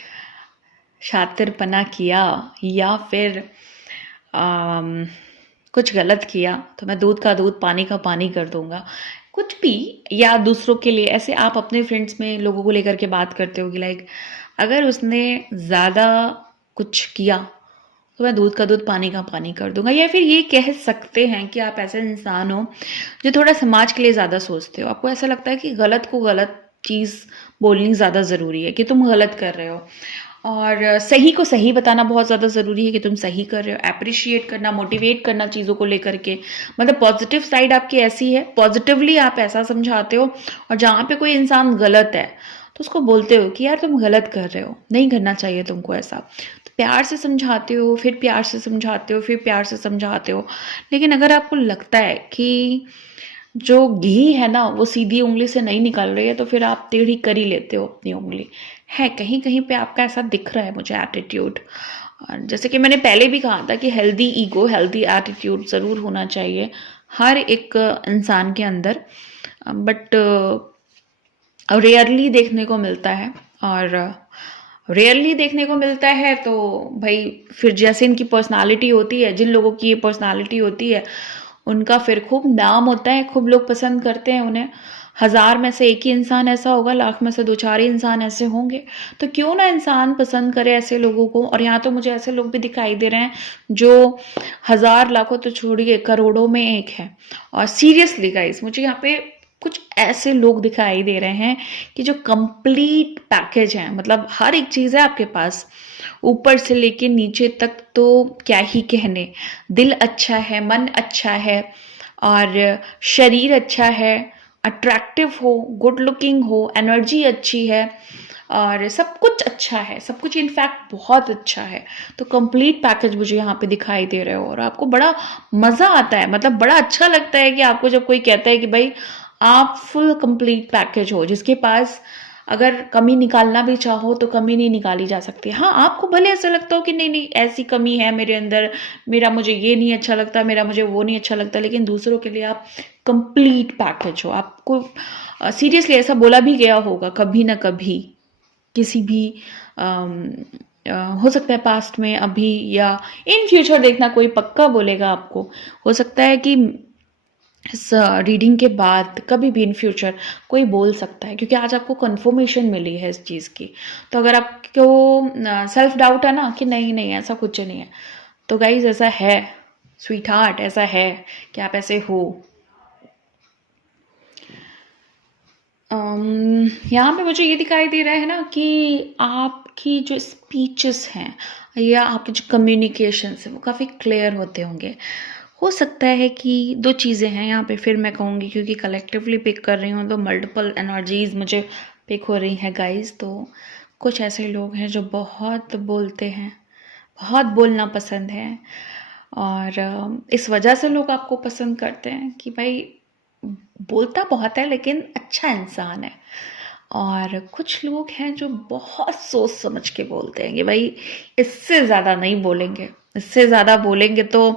शातिरपना किया या फिर अम, कुछ गलत किया तो मैं दूध का दूध पानी का पानी कर दूंगा, कुछ भी। या दूसरों के लिए ऐसे आप अपने फ्रेंड्स में लोगों को लेकर के बात करते हो कि लाइक अगर उसने ज़्यादा कुछ किया तो मैं दूध का दूध पानी का पानी कर दूंगा। या फिर ये कह सकते हैं कि आप ऐसे इंसान हो जो थोड़ा समाज के लिए ज़्यादा सोचते हो। आपको ऐसा लगता है कि गलत को गलत चीज़ बोलनी ज़्यादा ज़रूरी है, कि तुम गलत कर रहे हो, और सही को सही बताना बहुत ज़्यादा ज़रूरी है कि तुम सही कर रहे हो। अप्रिशिएट करना, मोटिवेट करना चीज़ों को लेकर के, मतलब पॉजिटिव साइड आपकी ऐसी है, पॉजिटिवली आप ऐसा समझाते हो। और जहाँ पे कोई इंसान गलत है तो उसको बोलते हो कि यार तुम गलत कर रहे हो, नहीं करना चाहिए तुमको ऐसा। तो प्यार से समझाते हो, फिर प्यार से समझाते हो, फिर प्यार से समझाते हो। लेकिन अगर आपको लगता है कि जो घी है ना वो सीधी उंगली से नहीं निकल रही है, तो फिर आप टेढ़ी कर ही लेते हो अपनी उंगली। है कहीं कहीं पे आपका ऐसा दिख रहा है मुझे एटीट्यूड। और जैसे कि मैंने पहले भी कहा था कि हेल्दी ईगो, हेल्दी एटीट्यूड ज़रूर होना चाहिए हर एक इंसान के अंदर, बट रेयरली देखने को मिलता है। और रेयरली देखने को मिलता है तो भाई फिर जैसे इनकी पर्सनालिटी होती है, जिन लोगों की ये पर्सनालिटी होती है उनका फिर खूब नाम होता है, खूब लोग पसंद करते हैं उन्हें। 1000 में से एक ही इंसान ऐसा होगा, लाख में से 2-4 ही इंसान ऐसे होंगे। तो क्यों ना इंसान पसंद करे ऐसे लोगों को। और यहाँ तो मुझे ऐसे लोग भी दिखाई दे रहे हैं जो 1000 लाखों तो छोड़िए, करोड़ों में एक है। और सीरियसली गाइस, मुझे यहाँ पे कुछ ऐसे लोग दिखाई दे रहे हैं कि जो कंप्लीट पैकेज हैं, मतलब हर एक चीज़ है आपके पास, ऊपर से लेके नीचे तक। तो क्या ही कहने, दिल अच्छा है, मन अच्छा है, और शरीर अच्छा है, अट्रैक्टिव हो, गुड लुकिंग हो, एनर्जी अच्छी है, और सब कुछ अच्छा है, सब कुछ इनफैक्ट बहुत अच्छा है। तो कंप्लीट पैकेज मुझे यहाँ पे दिखाई दे रहे हो, और आपको बड़ा मज़ा आता है, मतलब बड़ा अच्छा लगता है कि आपको जब कोई कहता है कि भाई आप फुल कंप्लीट पैकेज हो, जिसके पास अगर कमी निकालना भी चाहो तो कमी नहीं निकाली जा सकती। हाँ, आपको भले ऐसा लगता हो कि नहीं नहीं ऐसी कमी है मेरे अंदर, मेरा मुझे ये नहीं अच्छा लगता, मेरा मुझे वो नहीं अच्छा लगता, लेकिन दूसरों के लिए आप कंप्लीट पैकेज हो। आपको सीरियसली ऐसा बोला भी गया होगा कभी ना कभी, किसी भी अम, हो सकता है पास्ट में, अभी, या इन फ्यूचर देखना कोई पक्का बोलेगा आपको। हो सकता है कि इस रीडिंग के बाद कभी भी इन फ्यूचर कोई बोल सकता है, क्योंकि आज आपको कंफर्मेशन मिली है इस चीज़ की। तो अगर आपको सेल्फ डाउट है ना कि नहीं नहीं ऐसा कुछ नहीं है, तो गाइज ऐसा है, स्वीट हार्ट, ऐसा है कि आप ऐसे हो। यहाँ पे मुझे ये दिखाई दे रहा है ना कि आपकी जो स्पीचेस हैं या आपके जो कम्युनिकेशंस हैं वो काफ़ी क्लियर होते होंगे। हो सकता है कि दो चीज़ें हैं यहाँ पे, फिर मैं कहूँगी क्योंकि कलेक्टिवली पिक कर रही हूँ तो मल्टीपल एनर्जीज मुझे पिक हो रही हैं गाइस। तो कुछ ऐसे लोग हैं जो बहुत बोलते हैं, बहुत बोलना पसंद है, और इस वजह से लोग आपको पसंद करते हैं कि भाई बोलता बहुत है लेकिन अच्छा इंसान है। और कुछ लोग हैं जो बहुत सोच समझ के बोलते हैं कि भाई इससे ज़्यादा नहीं बोलेंगे, इससे ज़्यादा बोलेंगे तो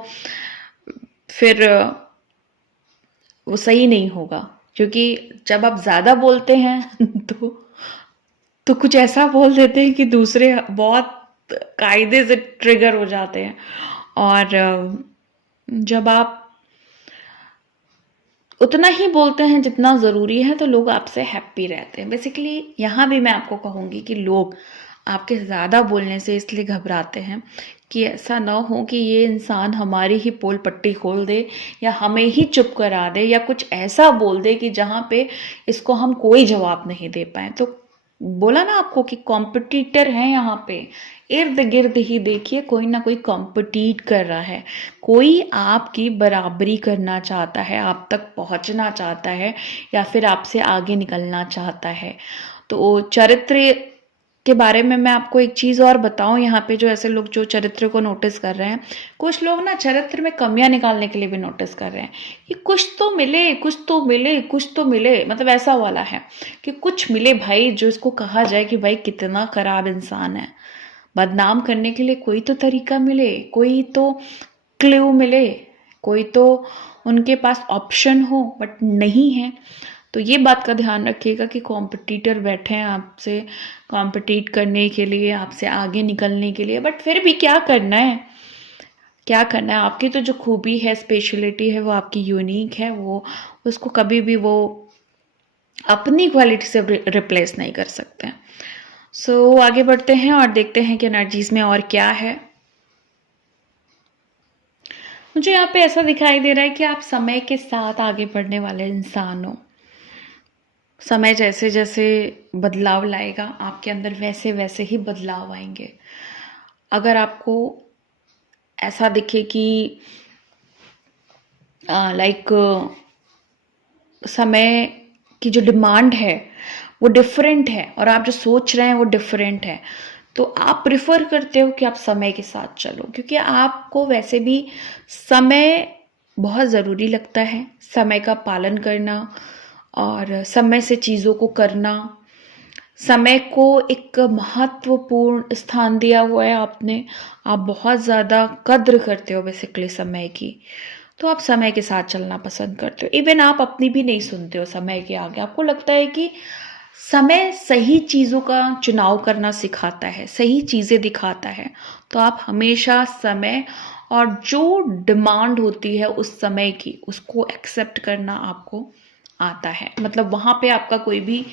फिर वो सही नहीं होगा। क्योंकि जब आप ज़्यादा बोलते हैं तो कुछ ऐसा बोल देते हैं कि दूसरे बहुत कायदे से ट्रिगर हो जाते हैं। और जब आप उतना ही बोलते हैं जितना ज़रूरी है तो लोग आपसे हैप्पी रहते हैं। बेसिकली यहाँ भी मैं आपको कहूँगी कि लोग आपके ज़्यादा बोलने से इसलिए घबराते हैं कि ऐसा ना हो कि ये इंसान हमारी ही पोल पट्टी खोल दे या हमें ही चुप करा दे या कुछ ऐसा बोल दे कि जहाँ पे इसको हम कोई जवाब नहीं दे पाए। तो बोला ना आपको कि कॉम्पिटिटर है यहाँ पे, इर्द गिर्द ही देखिए कोई ना कोई कॉम्पिटिट कर रहा है, कोई आपकी बराबरी करना चाहता है, आप तक पहुंचना चाहता है या फिर आपसे आगे निकलना चाहता है। तो चरित्र के बारे में मैं आपको एक चीज़ और बताऊं, यहाँ पे जो ऐसे लोग जो चरित्र को नोटिस कर रहे हैं, कुछ लोग ना चरित्र में कमियां निकालने के लिए भी नोटिस कर रहे हैं कि कुछ तो मिले, कुछ तो मिले, कुछ तो मिले। मतलब ऐसा वाला है कि कुछ मिले भाई, जो इसको कहा जाए कि भाई कितना खराब इंसान है। बदनाम करने के लिए कोई तो तरीका मिले, कोई तो क्ल्यू मिले, कोई तो उनके पास ऑप्शन हो, बट नहीं है। तो ये बात का ध्यान रखिएगा कि कॉम्पिटिटर बैठे हैं आपसे कॉम्पिटिट करने के लिए, आपसे आगे निकलने के लिए, बट फिर भी क्या करना है, क्या करना है? आपकी तो जो खूबी है, स्पेशलिटी है, वो आपकी यूनिक है, वो उसको कभी भी वो अपनी क्वालिटी से रिप्लेस नहीं कर सकते हैं। सो आगे बढ़ते हैं और देखते हैं कि एनर्जीज में और क्या है। मुझे यहाँ पे ऐसा दिखाई दे रहा है कि आप समय के साथ आगे बढ़ने वाले इंसान हो। समय जैसे जैसे बदलाव लाएगा आपके अंदर, वैसे वैसे ही बदलाव आएंगे। अगर आपको ऐसा दिखे कि लाइक समय की जो डिमांड है वो डिफरेंट है और आप जो सोच रहे हैं वो डिफरेंट है, तो आप प्रिफर करते हो कि आप समय के साथ चलो, क्योंकि आपको वैसे भी समय बहुत ज़रूरी लगता है। समय का पालन करना और समय से चीज़ों को करना, समय को एक महत्वपूर्ण स्थान दिया हुआ है आपने। आप बहुत ज़्यादा कद्र करते हो बेसिकली समय की, तो आप समय के साथ चलना पसंद करते हो। इवन आप अपनी भी नहीं सुनते हो समय के आगे। आपको लगता है कि समय सही चीज़ों का चुनाव करना सिखाता है, सही चीज़ें दिखाता है। तो आप हमेशा समय और जो डिमांड होती है उस समय की, उसको एक्सेप्ट करना आपको आता है। मतलब वहाँ पे आपका कोई भी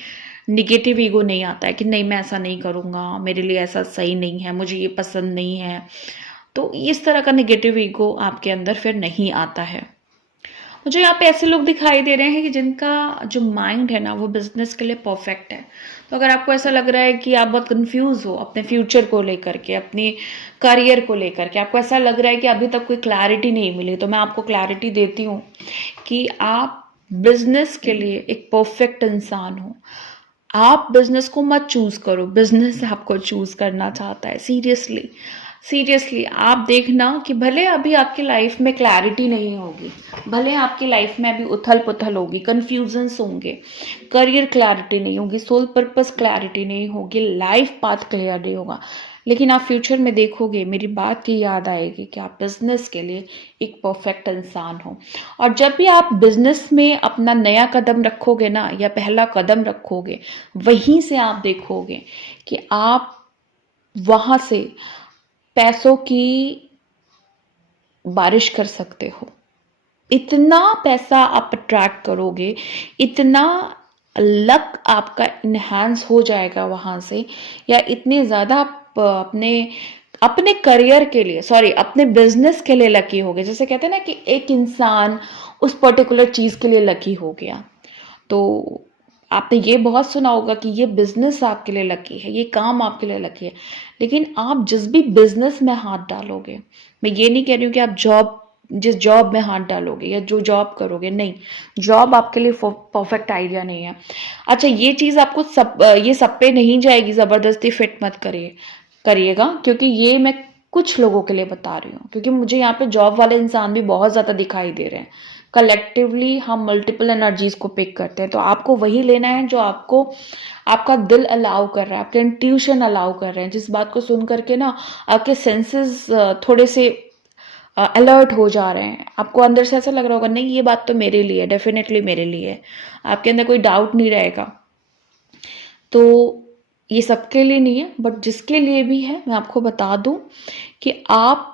निगेटिव ईगो नहीं आता है कि नहीं मैं ऐसा नहीं करूँगा, मेरे लिए ऐसा सही नहीं है, मुझे ये पसंद नहीं है। तो इस तरह का निगेटिव ईगो आपके अंदर फिर नहीं आता है। मुझे यहाँ पे ऐसे लोग दिखाई दे रहे हैं कि जिनका जो माइंड है ना वो बिजनेस के लिए परफेक्ट है। तो अगर आपको ऐसा लग रहा है कि आप बहुत कंफ्यूज हो अपने फ्यूचर को लेकर के, अपनी करियर को लेकर के, आपको ऐसा लग रहा है कि अभी तक कोई क्लैरिटी नहीं मिली, तो मैं आपको क्लैरिटी देती हूँ कि आप बिजनेस के लिए एक परफेक्ट इंसान हो। आप बिजनेस को मत चूज करो, बिजनेस आपको चूज करना चाहता है। सीरियसली सीरियसली आप देखना कि भले अभी आपकी लाइफ में क्लैरिटी नहीं होगी, भले आपकी लाइफ में अभी उथल पुथल होगी, कन्फ्यूजन्स होंगे, करियर क्लैरिटी नहीं होगी, सोल पर्पस क्लैरिटी नहीं होगी, लाइफ पाथ क्लियर नहीं होगा, लेकिन आप फ्यूचर में देखोगे, मेरी बात की याद आएगी कि आप बिजनेस के लिए एक परफेक्ट इंसान हो। और जब भी आप बिजनेस में अपना नया कदम रखोगे ना, या पहला कदम रखोगे, वहीं से आप देखोगे कि आप वहां से पैसों की बारिश कर सकते हो। इतना पैसा आप अट्रैक्ट करोगे, इतना लक आपका इन्हांस हो जाएगा वहां से, या इतने ज़्यादा आप अपने अपने करियर के लिए, सॉरी अपने बिजनेस के लिए लकी हो गए। जैसे कहते हैं ना कि एक इंसान उस पर्टिकुलर चीज़ के लिए लकी हो गया। तो आपने ये बहुत सुना होगा कि ये बिजनेस आपके लिए लकी है, ये काम आपके लिए लकी है। लेकिन आप जिस भी बिजनेस में हाथ डालोगे, मैं ये नहीं कह रही हूँ कि आप जिस जॉब में हाथ डालोगे या जो जॉब करोगे, नहीं, जॉब आपके लिए परफेक्ट आइडिया नहीं है। अच्छा, ये चीज़ आपको ये सब पे नहीं जाएगी, ज़बरदस्ती फिट मत करिएगा, क्योंकि ये मैं कुछ लोगों के लिए बता रही हूँ, क्योंकि मुझे यहाँ पे जॉब वाले इंसान भी बहुत ज़्यादा दिखाई दे रहे हैं कलेक्टिवली हम मल्टीपल एनर्जीज को पिक करते हैं। तो आपको वही लेना है जो आपको आपका दिल अलाउ कर रहा है, आपके इंट्यूशन अलाउ कर रहे हैं, जिस बात को सुन करके ना आपके सेंसेस थोड़े से अलर्ट हो जा रहे हैं। आपको अंदर से ऐसा लग रहा होगा नहीं ये बात तो मेरे लिए है, डेफिनेटली मेरे लिए है, आपके अंदर कोई डाउट नहीं रहेगा। तो ये सबके लिए नहीं है, बट जिसके लिए भी है मैं आपको बता दूं कि आप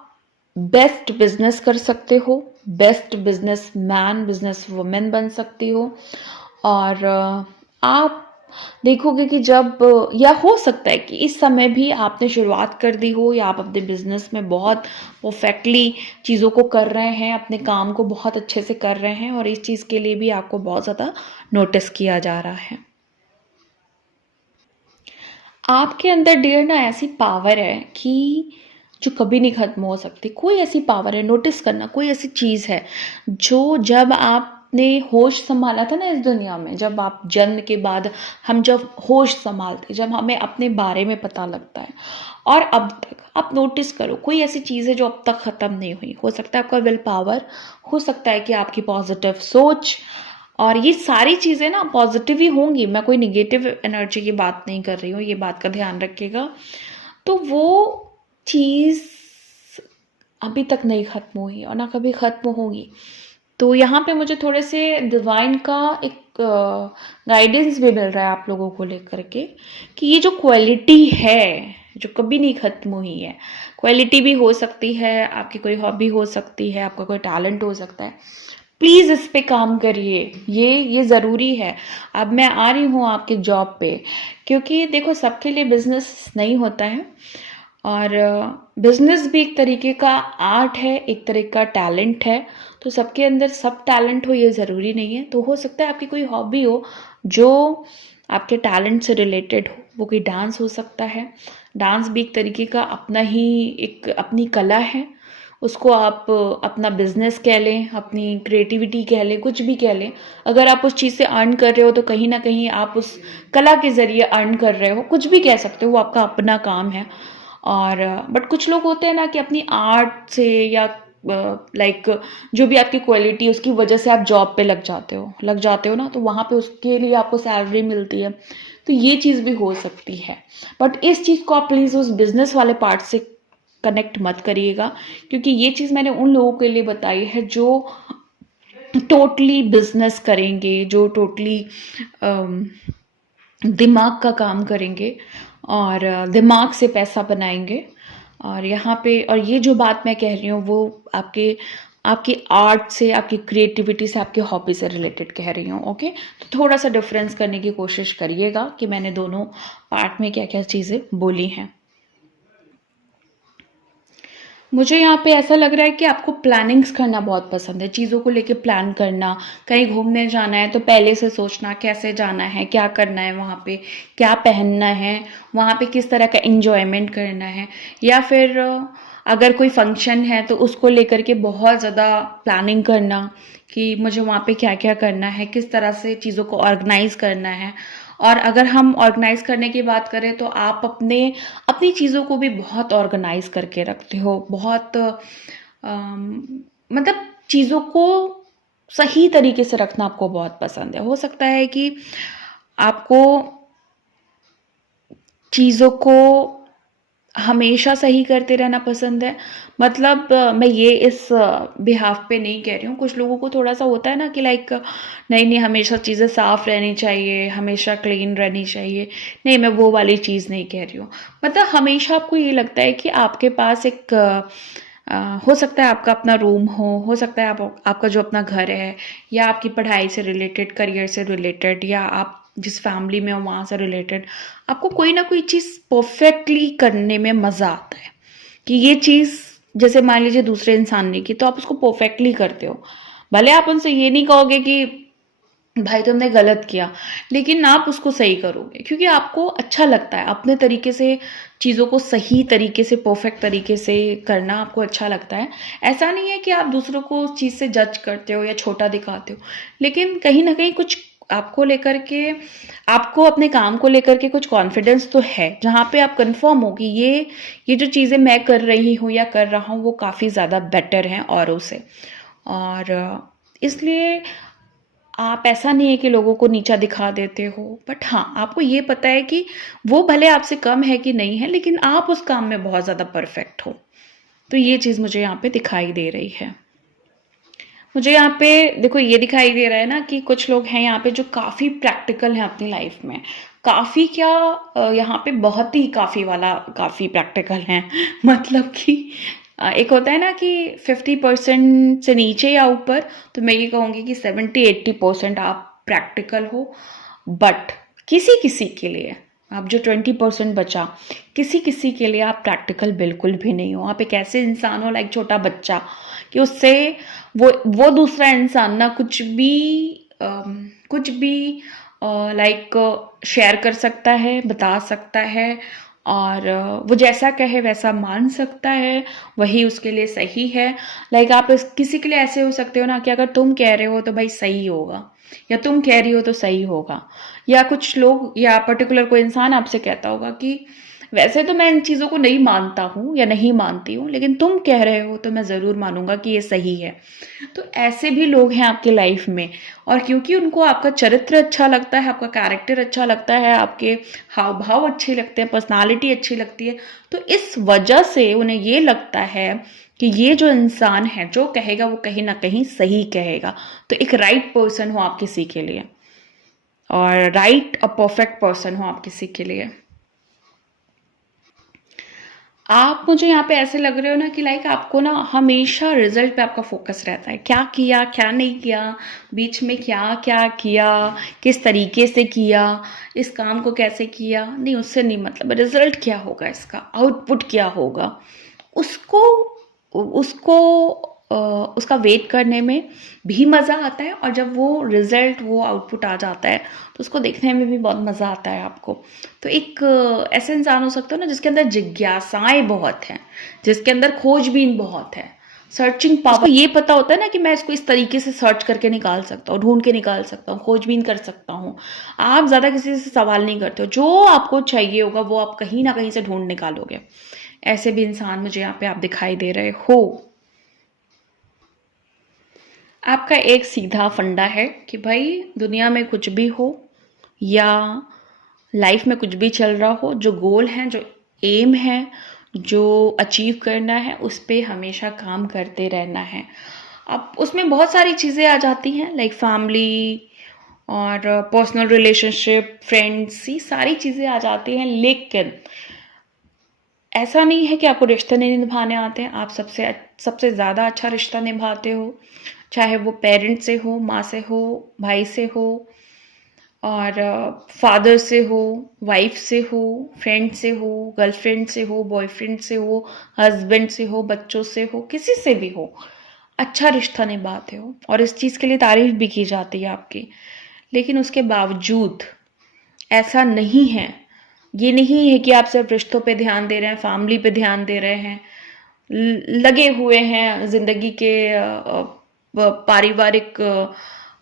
बेस्ट बिजनेस कर सकते हो, best business man business women बन सकती हो। और आप देखोगे कि जब या हो सकता है कि इस समय भी आपने शुरुआत कर दी हो या आप अपने बिजनेस में बहुत परफेक्टली चीज़ों को कर रहे हैं, अपने काम को बहुत अच्छे से कर रहे हैं और इस चीज़ के लिए भी आपको बहुत ज़्यादा नोटिस किया जा रहा है। आपके अंदर डियर ना ऐसी पावर है कि जो कभी नहीं खत्म हो सकती। कोई ऐसी पावर है, नोटिस करना, कोई ऐसी चीज़ है जो जब आपने होश संभाला था ना इस दुनिया में, जब आप जन्म के बाद हम जब होश संभालते, जब हमें अपने बारे में पता लगता है और अब तक आप नोटिस करो कोई ऐसी चीज़ है जो अब तक ख़त्म नहीं हुई। हो सकता है आपका विल पावर, हो सकता है कि आपकी पॉजिटिव सोच, और ये सारी चीज़ें ना पॉजिटिव ही होंगी। मैं कोई निगेटिव एनर्जी की बात नहीं कर रही हूँ, ये बात का ध्यान रखिएगा। तो वो चीज़ अभी तक नहीं ख़त्म हुई और ना कभी ख़त्म होगी। तो यहाँ पे मुझे थोड़े से डिवाइन का एक गाइडेंस भी मिल रहा है आप लोगों को लेकर के कि ये जो क्वालिटी है जो कभी नहीं ख़त्म हुई है, क्वालिटी भी हो सकती है, आपकी कोई हॉबी हो सकती है, आपका कोई टैलेंट हो सकता है, प्लीज़ इस पे काम करिए। ये ज़रूरी है। अब मैं आ रही हूँ आपके जॉब पे, क्योंकि देखो सबके लिए बिजनेस नहीं होता है और बिजनेस भी एक तरीके का आर्ट है, एक तरीके का टैलेंट है। तो सबके अंदर सब टैलेंट हो ये ज़रूरी नहीं है। तो हो सकता है आपकी कोई हॉबी हो जो आपके टैलेंट से रिलेटेड हो, वो कोई डांस हो सकता है। डांस भी एक तरीके का अपना ही एक अपनी कला है, उसको आप अपना बिजनेस कह लें, अपनी क्रिएटिविटी कह लें, कुछ भी कह लें। अगर आप उस चीज़ से अर्न कर रहे हो तो कहीं ना कहीं आप उस कला के ज़रिए अर्न कर रहे हो, कुछ भी कह सकते हो, वो आपका अपना काम है। और बट कुछ लोग होते हैं ना कि अपनी आर्ट से या लाइक जो भी आपकी क्वालिटी है उसकी वजह से आप जॉब पे लग जाते हो ना, तो वहाँ पे उसके लिए आपको सैलरी मिलती है। तो ये चीज़ भी हो सकती है, बट इस चीज़ को आप प्लीज़ उस बिजनेस वाले पार्ट से कनेक्ट मत करिएगा, क्योंकि ये चीज़ मैंने उन लोगों के लिए बताई है जो टोटली बिजनेस करेंगे, जो टोटली दिमाग का काम करेंगे और दिमाग से पैसा बनाएंगे। और यहाँ पे और ये जो बात मैं कह रही हूँ वो आपकी आर्ट से, आपकी क्रिएटिविटी से, आपकी हॉबी से रिलेटेड कह रही हूँ। ओके, तो थोड़ा सा डिफरेंस करने की कोशिश करिएगा कि मैंने दोनों पार्ट में क्या क्या चीज़ें बोली हैं। मुझे यहाँ पे ऐसा लग रहा है कि आपको प्लानिंग्स करना बहुत पसंद है, चीज़ों को लेके प्लान करना। कहीं घूमने जाना है तो पहले से सोचना कैसे जाना है, क्या करना है वहाँ पे, क्या पहनना है, वहाँ पे किस तरह का एंजॉयमेंट करना है, या फिर अगर कोई फंक्शन है तो उसको लेकर के बहुत ज़्यादा प्लानिंग करना कि मुझे वहाँ पे क्या क्या करना है, किस तरह से चीज़ों को ऑर्गेनाइज करना है। और अगर हम ऑर्गेनाइज करने की बात करें तो आप अपनी चीज़ों को भी बहुत ऑर्गेनाइज करके रखते हो, बहुत मतलब चीज़ों को सही तरीके से रखना आपको बहुत पसंद है। हो सकता है कि आपको चीज़ों को हमेशा सही करते रहना पसंद है। मतलब मैं ये इस बिहाफ पे नहीं कह रही हूँ। कुछ लोगों को थोड़ा सा होता है ना कि लाइक नहीं हमेशा चीज़ें साफ रहनी चाहिए, हमेशा क्लीन रहनी चाहिए। नहीं, मैं वो वाली चीज़ नहीं कह रही हूँ। मतलब हमेशा आपको ये लगता है कि आपके पास एक हो सकता है आपका अपना रूम हो सकता है आपका जो अपना घर है, या आपकी पढ़ाई से रिलेटेड, करियर से रिलेटेड, या आप जिस फैमिली में हो वहाँ से रिलेटेड, आपको कोई ना कोई चीज़ परफेक्टली करने में मज़ा आता है। कि ये चीज़ जैसे मान लीजिए दूसरे इंसान ने की तो आप उसको परफेक्टली करते हो। भले आप उनसे ये नहीं कहोगे कि भाई तुमने गलत किया, लेकिन आप उसको सही करोगे क्योंकि आपको अच्छा लगता है अपने तरीके से चीज़ों को सही तरीके से, परफेक्ट तरीके से करना आपको अच्छा लगता है। ऐसा नहीं है कि आप दूसरों को उस चीज़ से जज करते हो या छोटा दिखाते हो, लेकिन कहीं ना कहीं कुछ आपको लेकर के, आपको अपने काम को लेकर के कुछ कॉन्फिडेंस तो है, जहाँ पे आप कंफर्म हो कि ये जो चीज़ें मैं कर रही हूँ या कर रहा हूँ वो काफ़ी ज़्यादा बेटर हैं औरों से। और इसलिए आप ऐसा नहीं है कि लोगों को नीचा दिखा देते हो, बट हाँ, आपको ये पता है कि वो भले आपसे कम है कि नहीं है, लेकिन आप उस काम में बहुत ज़्यादा परफेक्ट हो। तो ये चीज़ मुझे यहाँ पे दिखाई दे रही है। मुझे यहाँ पे देखो ये दिखाई दे रहा है ना कि कुछ लोग हैं यहाँ पे जो काफ़ी प्रैक्टिकल हैं अपनी लाइफ में। काफ़ी क्या, यहाँ पे बहुत ही काफ़ी वाला काफ़ी प्रैक्टिकल हैं। मतलब कि एक होता है ना कि 50% से नीचे या ऊपर, तो मैं ये कहूँगी कि 70-80% आप प्रैक्टिकल हो। बट किसी किसी के लिए आप जो 20% बचा, किसी किसी के लिए आप प्रैक्टिकल बिल्कुल भी नहीं हो। आप एक ऐसे इंसान हो लाइक छोटा बच्चा, कि उससे वो दूसरा इंसान ना कुछ भी लाइक शेयर कर सकता है, बता सकता है, और वो जैसा कहे वैसा मान सकता है, वही उसके लिए सही है। लाइक आप किसी के लिए ऐसे हो सकते हो ना कि अगर तुम कह रहे हो तो भाई सही होगा, या तुम कह रही हो तो सही होगा। या कुछ लोग या पर्टिकुलर कोई इंसान आपसे कहता होगा कि वैसे तो मैं इन चीज़ों को नहीं मानता हूँ या नहीं मानती हूँ, लेकिन तुम कह रहे हो तो मैं ज़रूर मानूंगा कि ये सही है। तो ऐसे भी लोग हैं आपके लाइफ में, और क्योंकि उनको आपका चरित्र अच्छा लगता है, आपका कैरेक्टर अच्छा लगता है, आपके हाव भाव अच्छे लगते हैं, पर्सनालिटी अच्छी लगती है, तो इस वजह से उन्हें ये लगता है कि ये जो इंसान है जो कहेगा वो कहीं ना कहीं सही कहेगा। तो एक राइट पर्सन हो आप किसी के लिए, और राइट परफेक्ट पर्सन हो आप किसी के लिए। आप मुझे यहाँ पे ऐसे लग रहे हो ना कि लाइक आपको ना हमेशा रिजल्ट पे आपका फोकस रहता है, क्या किया क्या नहीं किया, बीच में क्या क्या किया, किस तरीके से किया, इस काम को कैसे किया, नहीं उससे नहीं मतलब, रिजल्ट क्या होगा, इसका आउटपुट क्या होगा, उसको उसको उसका वेट करने में भी मज़ा आता है। और जब वो रिजल्ट वो आउटपुट आ जाता है तो उसको देखने में भी बहुत मज़ा आता है आपको। तो एक ऐसा इंसान हो सकता है ना जिसके अंदर जिज्ञासाएं बहुत हैं, जिसके अंदर खोजबीन बहुत है, सर्चिंग पावर। उसको ये पता होता है ना कि मैं इसको इस तरीके से सर्च करके निकाल सकता हूँ, ढूंढ के निकाल सकता हूँ, खोजबीन कर सकता हूँ। आप ज़्यादा किसी से सवाल नहीं करते हो, जो आपको चाहिए होगा वो आप कहीं ना कहीं से ढूंढ निकालोगे। ऐसे भी इंसान मुझे यहाँ पे आप दिखाई दे रहे हो। आपका एक सीधा फंडा है कि भाई दुनिया में कुछ भी हो या लाइफ में कुछ भी चल रहा हो, जो गोल है, जो एम है, जो अचीव करना है, उस पर हमेशा काम करते रहना है। अब उसमें बहुत सारी चीज़ें आ जाती हैं लाइक फैमिली और पर्सनल रिलेशनशिप, फ्रेंड्स, ये सारी चीज़ें आ जाती हैं। लेकिन ऐसा नहीं है कि आपको रिश्ते नहीं निभाने आते हैं। आप सबसे ज़्यादा अच्छा रिश्ता निभाते हो, चाहे वो पेरेंट्स से हो, माँ से हो, भाई से हो, और फादर से हो, वाइफ से हो, फ्रेंड से हो, गर्लफ्रेंड से हो, बॉयफ्रेंड से हो, हस्बैंड से हो, बच्चों से हो, किसी से भी हो, अच्छा रिश्ता निभाते हो और इस चीज़ के लिए तारीफ भी की जाती है आपकी। लेकिन उसके बावजूद ऐसा नहीं है, ये नहीं है कि आप सिर्फ रिश्तों पे ध्यान दे रहे हैं, फैमिली पे ध्यान दे रहे हैं, लगे हुए हैं ज़िंदगी के पारिवारिक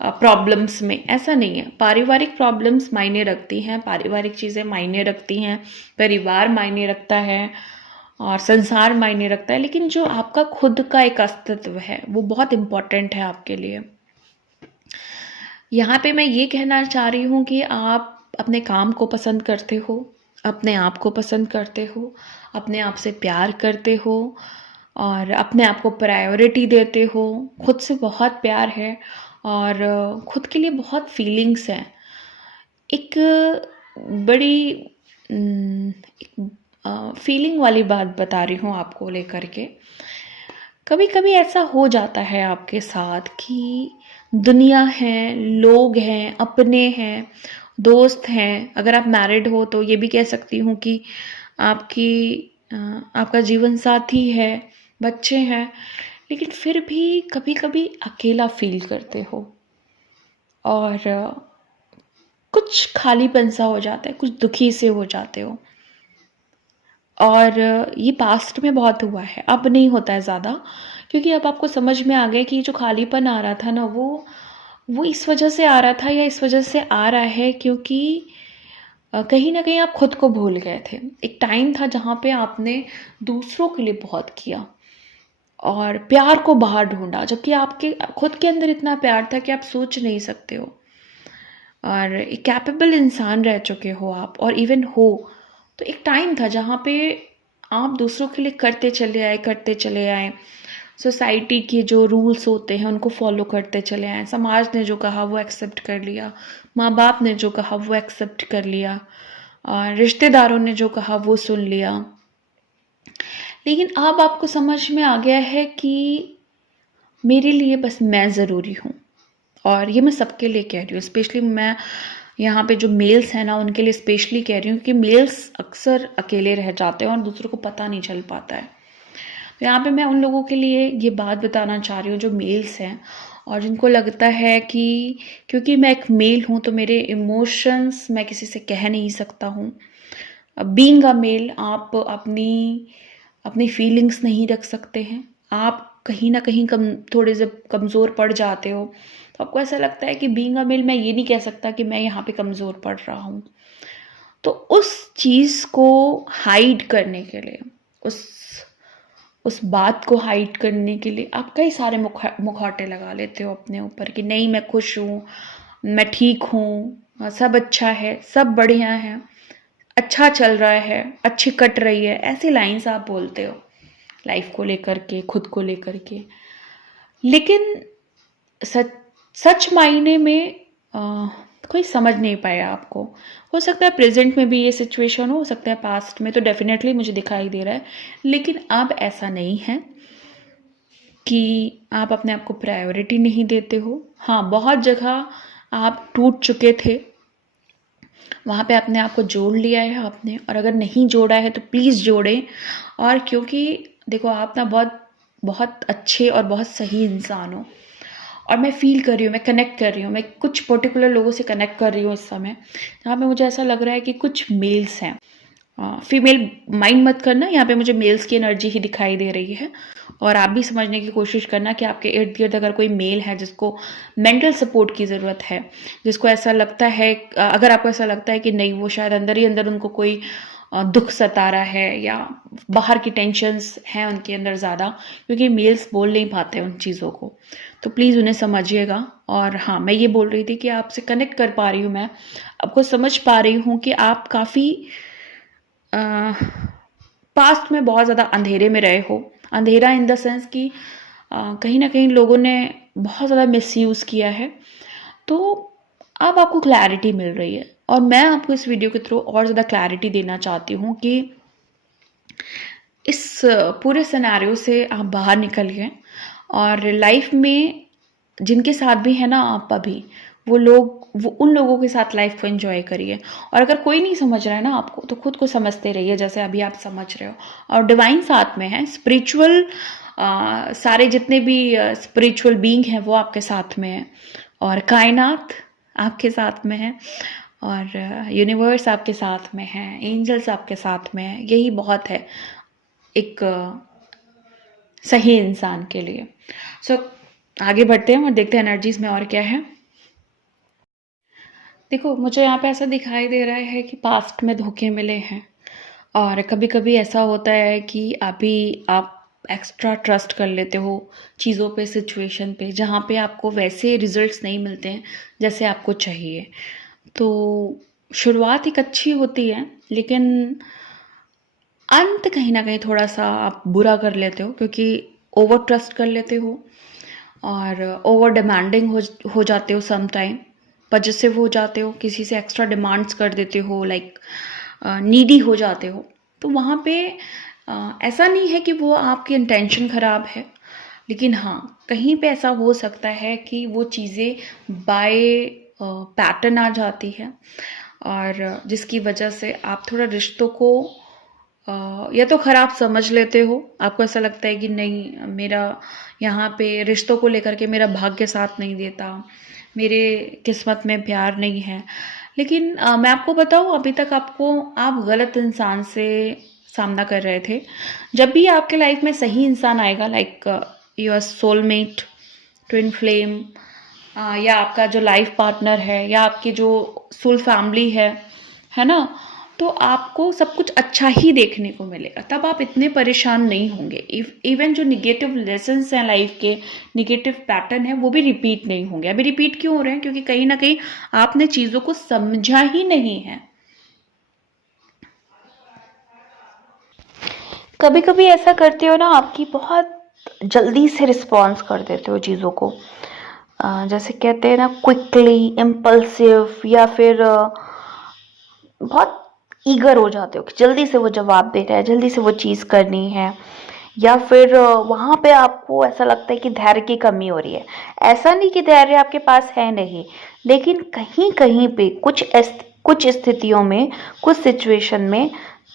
प्रॉब्लम्स में। ऐसा नहीं है। पारिवारिक प्रॉब्लम्स मायने रखती हैं, पारिवारिक चीज़ें मायने रखती हैं, परिवार मायने रखता है और संसार मायने रखता है, लेकिन जो आपका खुद का एक अस्तित्व है वो बहुत इम्पोर्टेंट है आपके लिए। यहाँ पे मैं ये कहना चाह रही हूँ कि आप अपने काम को पसंद करते हो, अपने आप को पसंद करते हो, अपने आप से प्यार करते हो और अपने आप को प्रायोरिटी देते हो। खुद से बहुत प्यार है और खुद के लिए बहुत फीलिंग्स हैं। एक बड़ी एक फीलिंग वाली बात बता रही हूँ आपको लेकर के। कभी कभी ऐसा हो जाता है आपके साथ कि दुनिया है, लोग हैं, अपने हैं, दोस्त हैं। अगर आप मैरिड हो तो ये भी कह सकती हूँ कि आपकी आपका जीवन साथी है, बच्चे हैं, लेकिन फिर भी कभी कभी अकेला फील करते हो और कुछ खालीपन सा हो जाता है, कुछ दुखी से हो जाते हो। और ये पास्ट में बहुत हुआ है, अब नहीं होता है ज़्यादा, क्योंकि अब आपको समझ में आ गया कि जो खालीपन आ रहा था ना वो इस वजह से आ रहा था या इस वजह से आ रहा है क्योंकि कहीं ना कहीं आप खुद को भूल गए थे। एक टाइम था जहाँ पे आपने दूसरों के लिए बहुत किया, और प्यार को बाहर ढूंढा, जबकि आपके खुद के अंदर इतना प्यार था कि आप सोच नहीं सकते हो। और एक कैपेबल इंसान रह चुके हो आप, और इवन हो तो एक टाइम था जहाँ पे आप दूसरों के लिए करते चले आए। सोसाइटी के जो रूल्स होते हैं उनको फॉलो करते चले आए, समाज ने जो कहा वो एक्सेप्ट कर लिया, माँ बाप ने जो कहा वो एक्सेप्ट कर लिया, और रिश्तेदारों ने जो कहा वो सुन लिया। लेकिन अब आपको समझ में आ गया है कि मेरे लिए बस मैं ज़रूरी हूँ। और ये मैं सबके लिए कह रही हूँ, स्पेशली मैं यहाँ पे जो मेल्स हैं ना उनके लिए स्पेशली कह रही हूँ, कि मेल्स अक्सर अकेले रह जाते हैं और दूसरों को पता नहीं चल पाता है। तो यहाँ पे मैं उन लोगों के लिए ये बात बताना चाह रही हूँ जो मेल्स हैं और जिनको लगता है कि क्योंकि मैं एक मेल हूँ तो मेरे इमोशंस मैं किसी से कह नहीं सकता हूँ। बीइंग अ मेल आप अपनी अपनी फीलिंग्स नहीं रख सकते हैं। आप कहीं ना कहीं थोड़े से कमज़ोर पड़ जाते हो, तो आपको ऐसा लगता है कि बीइंग अ मेल मैं ये नहीं कह सकता कि मैं यहाँ पे कमज़ोर पड़ रहा हूँ। तो उस चीज़ को हाइड करने के लिए, उस बात को हाइड करने के लिए आप कई सारे मुखौटे लगा लेते हो अपने ऊपर कि नहीं मैं खुश हूँ, मैं ठीक हूँ, सब अच्छा है, सब बढ़िया है, अच्छा चल रहा है, अच्छी कट रही है, ऐसी लाइंस आप बोलते हो लाइफ को लेकर के, खुद को लेकर के। लेकिन सच सच मायने में कोई समझ नहीं पाया आपको। हो सकता है प्रेजेंट में भी ये सिचुएशन हो सकता है पास्ट में तो डेफिनेटली मुझे दिखाई दे रहा है, लेकिन अब ऐसा नहीं है कि आप अपने आप को प्रायोरिटी नहीं देते हो। हाँ, बहुत जगह आप टूट चुके थे, वहाँ पे अपने आप को जोड़ लिया है आपने, और अगर नहीं जोड़ा है तो प्लीज़ जोड़ें। और क्योंकि देखो आप ना बहुत बहुत अच्छे और बहुत सही इंसान हो, और मैं फील कर रही हूँ, मैं कनेक्ट कर रही हूँ, मैं कुछ पर्टिकुलर लोगों से कनेक्ट कर रही हूँ इस समय, जहाँ पे मुझे ऐसा लग रहा है कि कुछ मेल्स हैं। फीमेल माइंड मत करना, यहाँ पे मुझे मेल्स की एनर्जी ही दिखाई दे रही है। और आप भी समझने की कोशिश करना कि आपके इर्द गिर्द अगर कोई मेल है जिसको मेंटल सपोर्ट की ज़रूरत है, जिसको ऐसा लगता है, अगर आपको ऐसा लगता है कि नहीं वो शायद अंदर ही अंदर उनको कोई दुख सता रहा है, या बाहर की टेंशन्स हैं उनके अंदर ज़्यादा, क्योंकि मेल्स बोल नहीं पाते उन चीज़ों को, तो प्लीज़ उन्हें समझिएगा। और हाँ, मैं ये बोल रही थी कि आपसे कनेक्ट कर पा रही हूँ, मैं आपको समझ पा रही हूँ कि आप काफ़ी पास्ट में बहुत ज़्यादा अंधेरे में रहे हो। अंधेरा इन द सेंस कि कहीं ना कहीं लोगों ने बहुत ज़्यादा मिसयूज़ किया है, तो अब आपको क्लैरिटी मिल रही है। और मैं आपको इस वीडियो के थ्रू और ज़्यादा क्लैरिटी देना चाहती हूँ कि इस पूरे सिनेरियो से आप बाहर निकलिए, और लाइफ में जिनके साथ भी है ना आप अभी, वो उन लोगों के साथ लाइफ को एंजॉय करिए। और अगर कोई नहीं समझ रहा है ना आपको, तो खुद को समझते रहिए जैसे अभी आप समझ रहे हो। और डिवाइन साथ में है, स्पिरिचुअल सारे जितने भी स्पिरिचुअल बीइंग हैं वो आपके साथ में है, और कायनात आपके साथ में है, और यूनिवर्स आपके साथ में है, एंजल्स आपके साथ में है। यही बहुत है एक सही इंसान के लिए। सो आगे बढ़ते हैं और देखते हैं एनर्जीज में और क्या है। देखो, मुझे यहाँ पे ऐसा दिखाई दे रहा है कि पास्ट में धोखे मिले हैं, और कभी कभी ऐसा होता है कि अभी आप एक्स्ट्रा ट्रस्ट कर लेते हो चीज़ों पे, सिचुएशन पे, जहाँ पे आपको वैसे रिजल्ट्स नहीं मिलते हैं जैसे आपको चाहिए। तो शुरुआत एक अच्छी होती है, लेकिन अंत कहीं ना कहीं थोड़ा सा आप बुरा कर लेते हो, क्योंकि ओवर ट्रस्ट कर लेते हो और ओवर डिमांडिंग हो जाते हो, सम टाइम पजेसिव हो जाते हो, किसी से एक्स्ट्रा डिमांड्स कर देते हो, लाइक नीडी हो जाते हो। तो वहाँ पे ऐसा नहीं है कि वो आपकी इंटेंशन ख़राब है, लेकिन हाँ, कहीं पे ऐसा हो सकता है कि वो चीज़ें बाय पैटर्न आ जाती है, और जिसकी वजह से आप थोड़ा रिश्तों को या तो ख़राब समझ लेते हो। आपको ऐसा लगता है कि नहीं, मेरा यहाँ पे रिश्तों को लेकर के मेरा भाग्य साथ नहीं देता, मेरे किस्मत में प्यार नहीं है। लेकिन मैं आपको बताऊँ, अभी तक आप गलत इंसान से सामना कर रहे थे। जब भी आपके लाइफ में सही इंसान आएगा, like your soulmate, twin flame, या आपका जो लाइफ पार्टनर है, या आपकी जो सोल फैमिली है ना, तो आपको सब कुछ अच्छा ही देखने को मिलेगा, तब आप इतने परेशान नहीं होंगे। इवन जो निगेटिव लेसन्स हैं लाइफ के, निगेटिव पैटर्न है, वो भी रिपीट नहीं होंगे। अभी रिपीट क्यों हो रहे हैं? क्योंकि कहीं ना कहीं आपने चीज़ों को समझा ही नहीं है। कभी कभी ऐसा करते हो ना, आपकी बहुत जल्दी से रिस्पॉन्स कर देते हो चीज़ों को। जैसे कहते हैं ना, क्विकली इम्पल्सिव, या फिर बहुत ईगर हो जाते हो कि जल्दी से वो जवाब देना है, जल्दी से वो चीज़ करनी है। या फिर वहाँ पे आपको ऐसा लगता है कि धैर्य की कमी हो रही है। ऐसा नहीं कि धैर्य आपके पास है नहीं, लेकिन कहीं कहीं पे कुछ स्थितियों में, कुछ सिचुएशन में